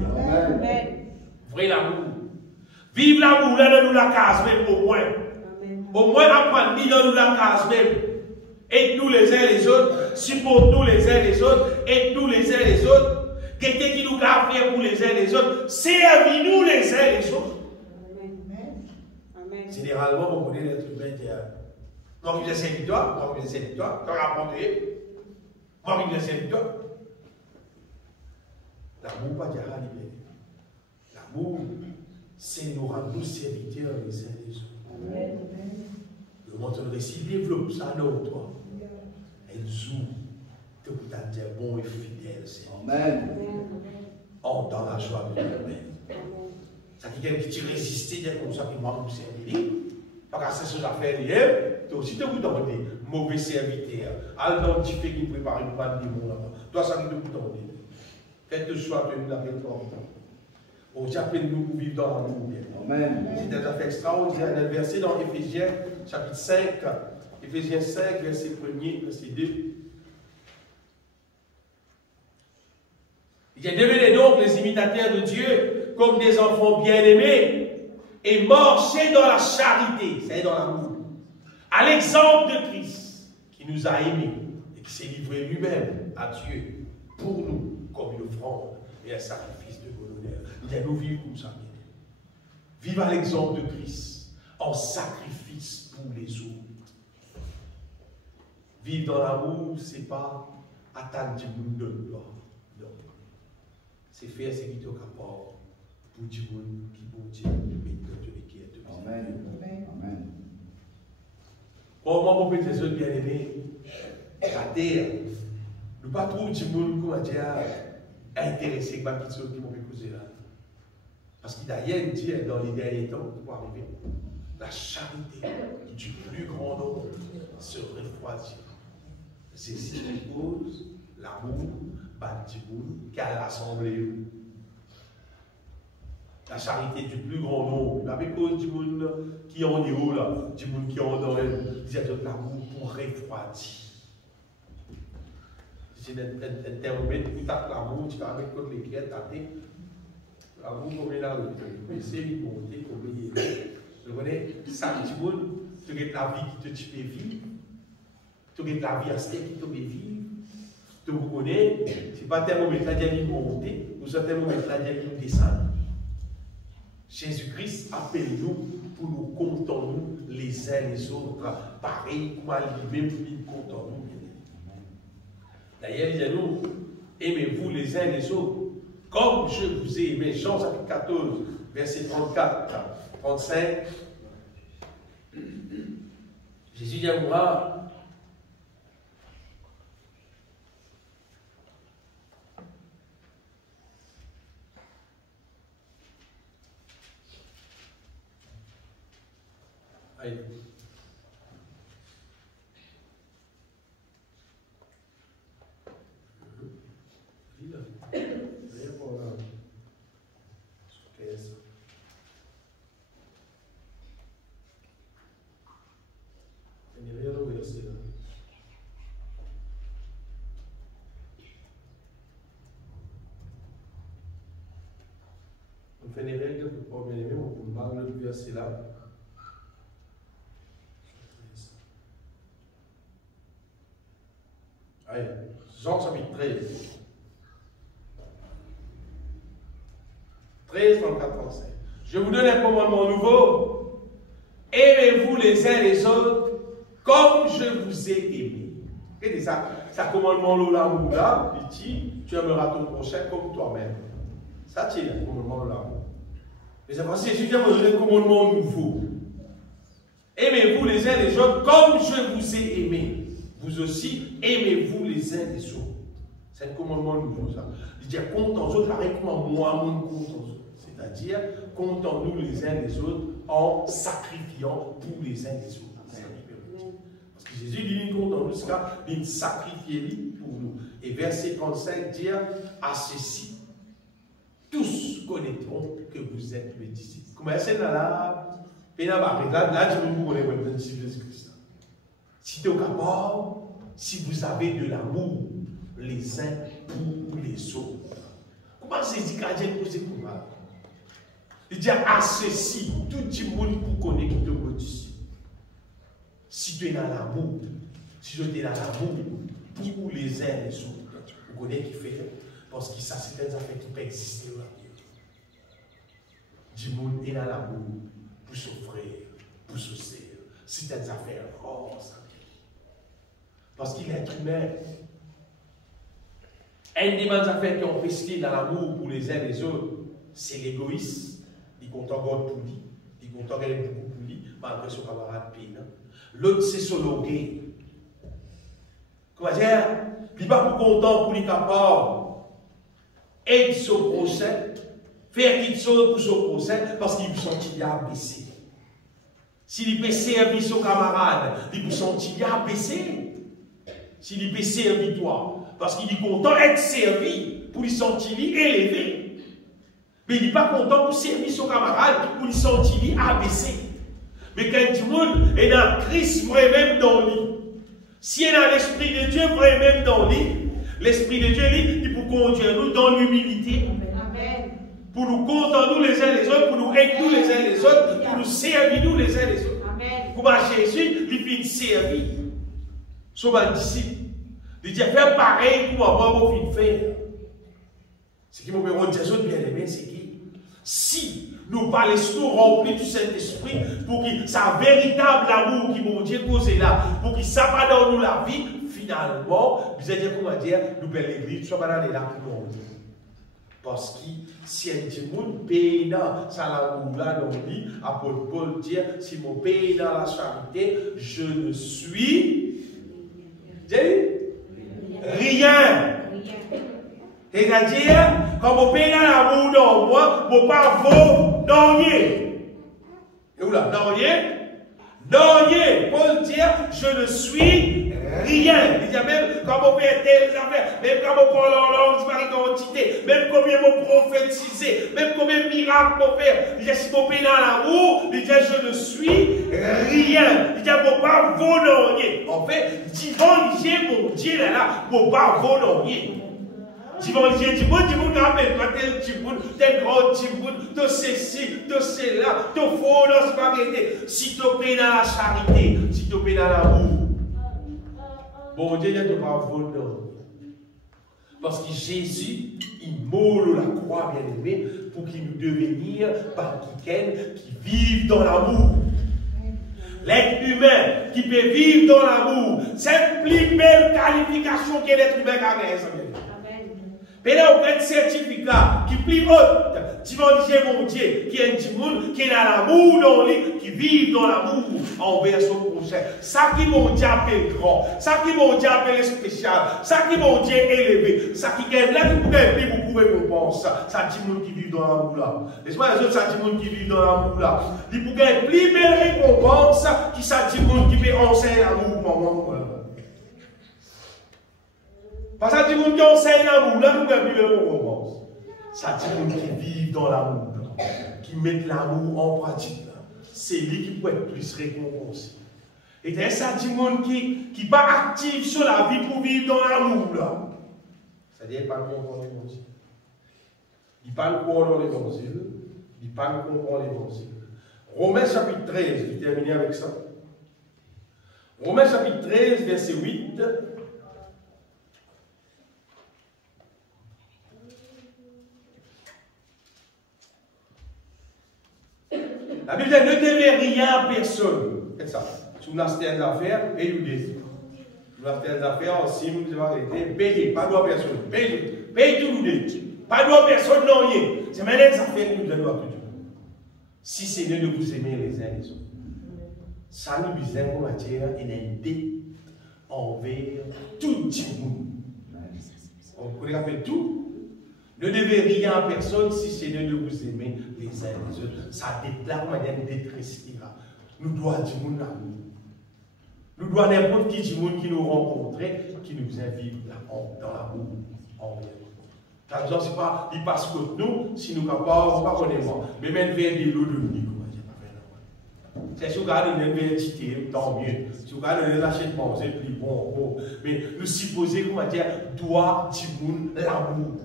Vrai l'amour. Vive l'amour, là, dans la case même, au moins. Au moins, apprendre, ni dans la case même. Aide-nous les uns les autres, supporte-nous les uns les autres, aide-nous les uns les autres. Quelqu'un qui nous garde faire pour les uns les autres, servis-nous les uns les autres. Amen. Généralement, on connaît l'être humain qui a. Moi, je sais victoire, moi, je sais victoire, quand on apprend, moi, je sais victoire. L'amour, pas dire l'amour, c'est nous rendre serviteurs les uns les autres. Amen. Le monde de récit développe ça dans toi. Elle joue. Tu peux dire bon et fidèle, Seigneur. Amen. Dans la joie de Dieu. Ça qui quelqu'un qui résiste, dire comme ça, qui m'a comme servir. Parce que c'est ce que j'ai fait, tu aussi te vous demander, mauvais serviteur. Alors, tu fais qu'il prépare une panne de monde là-bas. Toi, ça qui te vous demander. Faites le choix de nous la réforme. On appelle nous pour vivre dans l'amour. Amen. C'est un affaire extraordinaire. Un verset dans Éphésiens, chapitre 5, Éphésiens 5, verset 1er, verset 2. Il dit, devenez donc les imitateurs de Dieu comme des enfants bien-aimés et marchez dans la charité, c'est-à-dire dans l'amour, à l'exemple de Christ qui nous a aimés et qui s'est livré lui-même à Dieu pour nous comme une offrande et un sacrifice de bon honneur. Il dit, nous vivons comme ça. Vive à l'exemple de Christ en sacrifice pour les autres. Vivre dans l'amour, ce n'est pas attendre du monde de gloire. C'est faire ce qui est au rapport pour du monde qui bon Dieu qui est de Amen. Amen. Pour moi, mon petit Jésus bien-aimé, la terre, nous ne pas trop du monde, comment dire, intéressé par quelque chose qui m'ont causé là. Parce qu'il y a rien dit dans les derniers temps pour arriver. La charité du plus grand nombre se refroidit. C'est ce qui pose l'amour. Qui a rassemblé. La charité du plus grand nombre. La cause du monde qui est en haut là, du monde qui est en dans elle, disait l'amour pour refroidir. C'est un thermomètre qui tape l'amour, tu vas avec toutes les pieds taper. L'amour, comme il a le c'est monter, comme il est. Vous voyez, ça, du monde, tu as la vie qui te peux vivre, tu as la vie à ce qui te peut vivre, tu vous connais, ce n'est pas tellement moment là de monter, nous sommes tellement moment là de descendre. Jésus-Christ appelle-nous pour nous compter nous les uns les autres, pareil comme lui-même nous comptons nous. D'ailleurs, il dit nous, aimez-vous les uns les autres, comme je vous ai aimé. Jean chapitre 14, verset 34, 35. Jésus dit à moi, allez. On fait des règles pour bien aimer, on parle du verset là. Allez, Jean chapitre 13. 13, 34, 35. Je vous donne un commandement nouveau. Aimez-vous les uns les autres comme je vous ai aimé. Et ça, commandement là, il dit, tu aimeras ton prochain comme toi-même. Ça, c'est le commandement là. Mais c'est parce que Jésus a donné un commandement nouveau. Aimez-vous les uns les autres comme je vous ai aimé. Vous aussi, aimez-vous les uns les autres. C'est un commandement nouveau, ça. Il dit, compte en autres, avec moi, mon compte en autres. C'est-à-dire, comptons-nous les uns les autres en sacrifiant pour les uns les autres. Parce que Jésus dit, compte en nous, c'est qu'il sacrifie pour nous. Et verset 35 dit, à ceci, tous connaîtront que vous êtes mes disciples. Comment c'est là, je vais vous connaître le disciple de Jésus-Christ. Si tu es capable, si vous avez de l'amour les uns pour les autres. Comment c'est dit qu'à Dieu pour ces combats? Il dit à ceci, tout le monde pour connaître qui te disciple. Si tu es dans l'amour, si tu es dans l'amour pour les uns les autres, vous connaissez qui fait, parce que ça c'est des affaires qui peuvent exister dans la vie. Du monde est dans l'amour pour s'offrir, pour s'oser. C'est des affaires roses. Parce qu'il est humain. Une des affaires qui ont pesté dans l'amour pour les uns les autres, c'est l'égoïsme. Il compte encore pour lui. Il compte encore beaucoup pour lui, malgré son camarade Pina. L'autre, c'est son orgueil. Comment dire? Il n'est pas pour content pour les capables. Aide son prochain. Faire quelque chose pour son prochain parce qu'il peut sentir baisser. S'il peut servir son camarade, il peut sentir baisser. S'il peut servir toi, parce qu'il est content d'être servi pour lui sentir élevé. Mais il n'est pas content pour servir son camarade pour lui sentir abaissé. Mais quand tout le monde est dans Christ, vrai-même dans lui. Si il est dans l'Esprit de Dieu, vrai-même dans lui, l'Esprit de Dieu, il peut conduire nous dans l'humilité. Pour nous compter nous les uns les autres, pour nous aider nous les uns les autres, pour nous servir nous les uns les autres. Pour Jésus, il finit servir. Son disciple. Il dit faire pareil pour avoir vos filles faire. Ce qui m'a dit bien aimé, c'est que si nous parlons remplis du Saint-Esprit, pour que sa véritable amour qui mon Dieu cause là, pour qu'il s'abat dans nous la vie, finalement, vous allez dire comment dire, nous belle l'église, nous sommes dans les lacs pour nous. Parce que si un petit monde paye dans ça l'amour là, on dit, apôtre Paul dit, si mon pays dans la charité, je ne suis rien. C'est-à-dire, quand mon pays dans l'amour dans moi, mon pas vaut non rien. Et où là, non rien? Non rien. Paul dit, je ne suis rien. Il dit même quand mon père telle affaire, même quand mon parle en langue, par identité, même combien mon prophétisé, même combien de miracles mon père. Il dit si mon pays dans l'amour, il dit je ne suis rien. Il dit mon pas vaut non rien. En fait, divin Dieu, mon Dieu là, mon pas vaut non rien. Dimanche, du monde qui appelle toi, tel grand Timoun, de ceci, de cela, de faux, dans ce vérité. Si tu es dans la charité, si tu es dans l'amour, bon Dieu, il ne te pas voler. Parce que Jésus, il molle la croix, bien aimé, pour qu'il nous devienne par qui vivent dans l'amour. L'être humain qui peut vivre dans l'amour, c'est la plus belle qualification que l'être humain a gagné. Mais là, on a un certificat qui est plus haut. Tu vas dire, mon Dieu, qui est un petit monde, qui a l'amour dans lui, qui vit dans l'amour envers son prochain. Ça qui mon Dieu appelle grand, ça qui mon Dieu appelle spécial, ça qui mon Dieu élevé, ça qui est là, qui pourrait plus beaucoup récompense. Ça dit monde qui vit dans l'amour là. Laisse-moi les autres, ça dit monde qui vit dans l'amour là. Il pourrait plus belle récompense qui ça dit monde qui peut enseigner l'amour pour moi. Parce que ça dit qu'on qui enseigne l'amour, là, nous ne pouvons plus le récompense. Ça dit qu'on qui vit dans l'amour, qui met l'amour en pratique. C'est lui qui peut être plus récompensé. Et ça dit qu'on qui n'est pas actif sur la vie pour vivre dans l'amour. C'est-à-dire qu'il ne parle pas dans l'évangile. Il parle pas dans l'évangile. Il parle pas dans l'évangile. Romains chapitre 13, je vais terminer avec ça. Romains chapitre 13, verset 8. La Bible dit, ne devez rien à personne. C'est ça. Si vous avez des affaires, payez-vous. Si vous avez des affaires, si vous devez arrêter, payez. Pas droit à personne. Payez. Payez tout le monde. Pas droit à personne, non rien. C'est maintenant des affaires que nous devons à tout. Si c'est mieux de vous aimer les uns les autres. Ça nous besoin en matière et une dette envers tout le monde. On connaît tout. Ne devez rien à personne si c'est de vous aimer les uns les autres. Ça déclare manière d'électricité. Nous devons du monde l'amour. Nous devons n'importe qui du monde qui nous rencontre, qui nous invite dans l'amour envers nous. Par exemple, c'est pas, il passe contre nous, si nous ne sommes pas connaître. Mais même vers des lots de nous, c'est si vous regardez une identité, tant mieux. Si vous regardez les achètements, c'est plus bon. Mais nous supposons qu'on dire, doit du monde l'amour.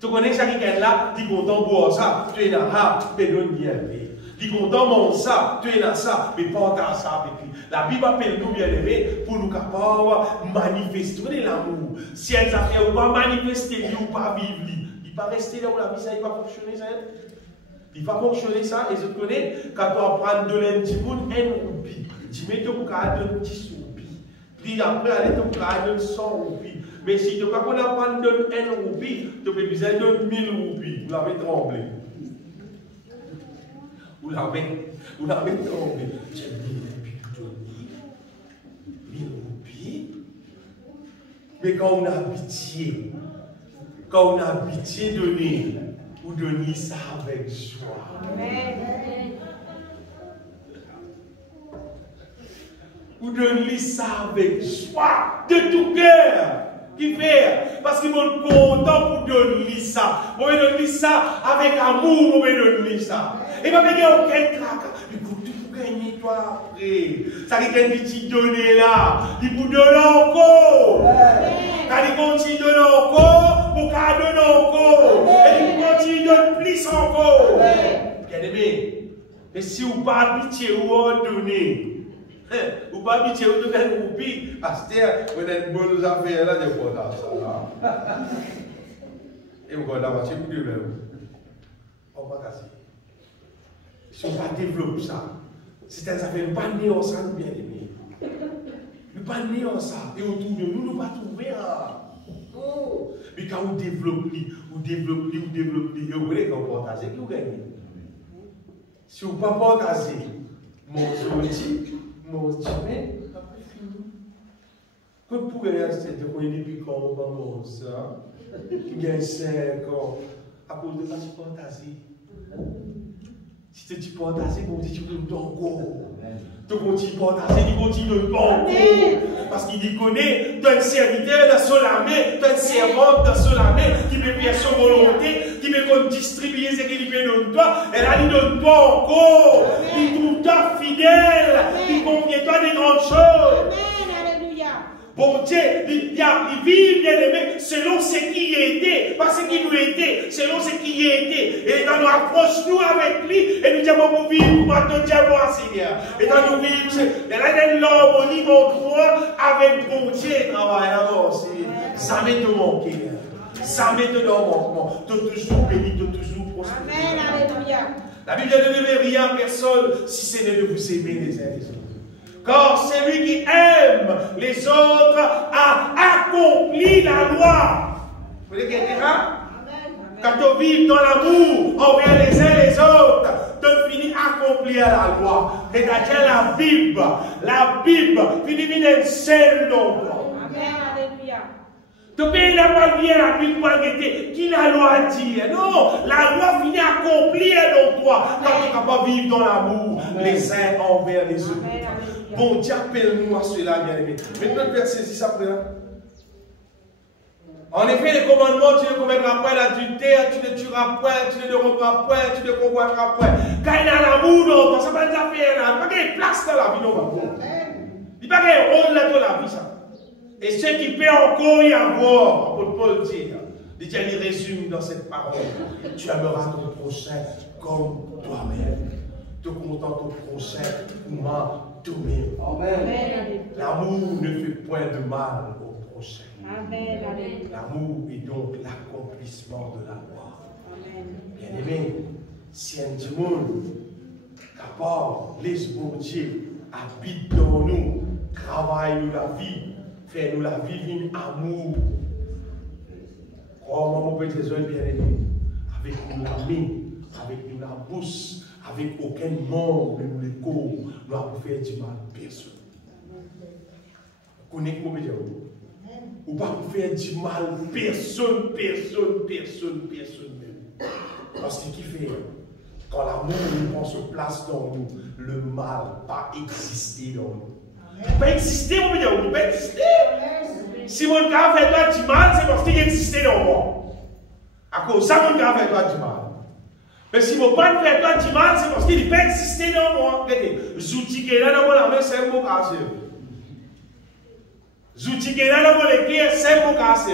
Tu connais ça qui est là, tu es content pour ça, tu es là, mais non bien. Tu es content pour ça, tu es là, ça, mais pas dans ça avec lui. La Bible appelle nous bien aimés pour nous capables de manifester l'amour. Si elle a fait ou pas manifester ou pas vivre, il ne va pas rester là où la vie, ça ne va pas fonctionner. Ça. Il va fonctionner ça, et je connais, quand tu apprends de l'intime, un roupie. Tu mets ton cas de 10 roupies. Puis après, allez ton cas de 100 roupies. Mais si tu ne peux pas apprendre de 1 roupie, tu peux besoin de 1000 roupies. Vous l'avez tremblé. Vous l'avez tremblé. J'ai mis depuis 1000 roupies. Mais quand on a pitié, donner, ou donner ça avec joie. Amen. Ou donner ça avec joie, de tout cœur. Qui fait? Parce qu'ils vont être contents pour donner ça. Vous pouvez donner ça avec amour, vous pouvez donner ça. Et pas gagner aucun trac. Écoute, tu peux gagner toi après. Ça qui est un petit donné là. Il peut donner encore. Quand il continue de donner encore, pour qu'à donner encore. Et il continue de donner plus encore. Bien aimé. Mais si vous ne pas habitué ou donner. Ou pas habitué ou donner une roupie. Pasteur, vous avez une bonne affaire là, de quoi ça. Et vous avez un coup de même. On va casser. Si on ne pas développer ça, c'est un affaire, nous ne pas néant ça, nous bien aimés. Nous ne pas néant ça. Et autour de nous, nous ne pas trouver un. Mais quand vous développez, et vous voulez qu'on partage, qui vous gagnez. Si vous ne pas partager, mon outil, mon chemin, après fini. Que pourrait rester de quoi depuis quand on commence ça? Il y a 5 ans, à cause de ça, tu partages. Si tu partages, on dit que tu peux encore. Tu continues à partager, tu continues de encore. Parce qu'il connaît, tu es un serviteur de Solamé, tu es un servant de Solamé, qui peut faire son volonté, qui peut distribuer ce qu'il peut donner toi, et là, il ne donne pas encore. Il trouve toi fidèle, il confie toi des grandes choses. Bon Dieu, il vit, bien aimé, selon ce qui était, pas ce qui nous était, selon ce qui était. Et dans nous approche nous avec lui, et nous disons, mon vivre, pour ton diable, Seigneur. Et dans nous vivre, il y a l'homme au niveau 3, avec bon Dieu, travail là-bas aussi. Ça m'est de manquer. Ça m'est de manquement. Tu toujours béni, tu toujours prospère. Amen, alléluia. La Bible ne devait rien à personne si ce n'est de vous aimer les uns les autres. Car celui qui aime les autres a accompli la loi. Vous voyez quelqu'un? Quand on vit dans l'amour envers les uns les autres, tu finis accomplir la loi. C'est-à-dire la Bible finit une seule dans toi. Amen, alléluia. Tu peux n'a pas bien la Bible pour arrêter qui la loi dit. Non, la loi finit accomplir dans toi. Quand tu es capable de vivre dans l'amour les uns envers les autres. Bon Dieu, appelle-nous à cela, bien aimé. Maintenant, verset 6 après. En effet, les commandements, tu ne commettras pas l'adultère, tu ne tueras point, tu ne déroberas point, tu ne convoiteras point. Quand il y a l'amour dans toi, ça va être affaire là. Il n'y a pas qu'il y ait place dans la vie, non, il n'y a pas qu'il y ait rôle là dans la vie, ça. Et ce qui peut encore y avoir, pour Paul dire, déjà il résume dans cette parole, tu aimeras ton prochain comme toi-même. Te content ton prochain comment toi-même. Amen. L'amour ne fait point de mal au prochain. Amen. L'amour est donc l'accomplissement de la loi. Amen. Bien aimé, si un monde capable, les bon Dieu habite dans nous, travaille nous la vie, fait nous la vie, une amour. Comment on peut être bien aimé? Avec nous la main, avec nous la bouche, avec aucun monde de nous les corps, nous avons fait du mal à personne. Vous connaissez comment dire? Ou pas vous faire du mal à personne même. Parce que qui fait? Quand l'amour nous prend sur place dans nous, le mal pas exister dans nous. Il ne peut pas exister, on peut dire, il ne peut pas exister. Si mon gars fait toi du mal, c'est parce qu'il existait dans moi. À cause de ça, mon gars fait toi du mal. Mais si mon père fait toi du mal, c'est parce qu'il ne peut pas exister dans moi. Regardez, Zouti qui est là dans la main, c'est un mot cassé. Zouti qui est là dans mon cœur, c'est un mot cassé.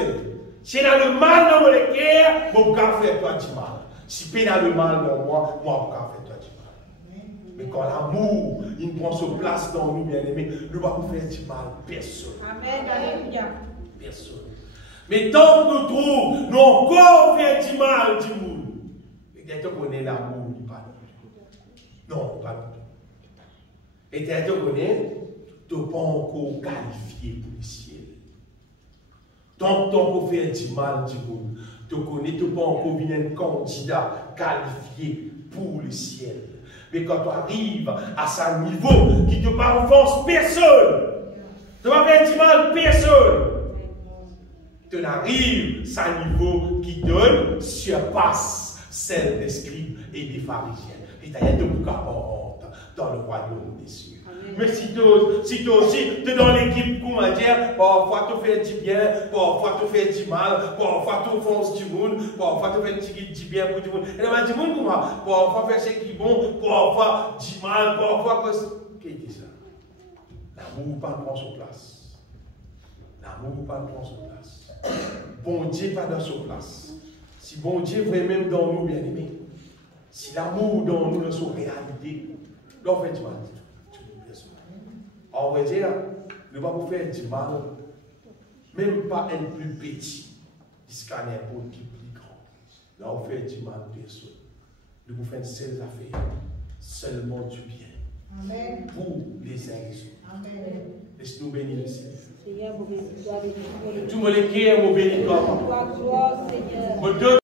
Si il y a le mal dans mon cœur, mon gars fait toi du mal. Si il y a le mal dans moi, mon gars fait toi du mal. Mais quand l'amour, il prend sa place dans nous, bien aimés, nous ne va pas faire du mal à personne. Amen, alléluia. Personne. Mais tant que nous trouvons, nous encore fait du mal du monde. Et dès qu'on connaît l'amour, il pas non, pas du tout. Et dès qu'on connaît, tu n'es pas encore qualifié pour le ciel. Tant qu'on fait du mal du monde, tu connais, tu n'es pas encore un candidat qualifié pour le ciel. Mais quand tu arrives à ce niveau qui ne te offense personne, tu ne vas pas faire du mal à personne. Tu arrives à un niveau qui te surpasse celle des scribes et des pharisiens. Et tu as de beaucoup dans le royaume des cieux. Mais si tu es dans l'équipe, comment dire, parfois tu fais du bien, parfois tu fais du mal, parfois tu offenses du monde, parfois tu fais du bien pour du monde. Et dans le monde, comment? Parfois faire ce qui est bon, parfois du mal, parfois. Qu'est-ce que c'est ça? L'amour pas prend son place. L'amour pas prend son place. Bon Dieu pas dans son place. Si bon Dieu vrai même dans nous, bien aimés, si l'amour dans nous, dans son réalité, nous fait du mal. En vrai dire, nous va vous faire du mal, même pas un plus petit, jusqu'à n'importe qui plus grand. Là, on fait du mal à personne. Nous vous faisons ces affaires, seulement du bien. Amen. Pour les uns et les autres. Amen. Laisse-nous bénir le Seigneur. Tout le monde qui est mon béni, toi.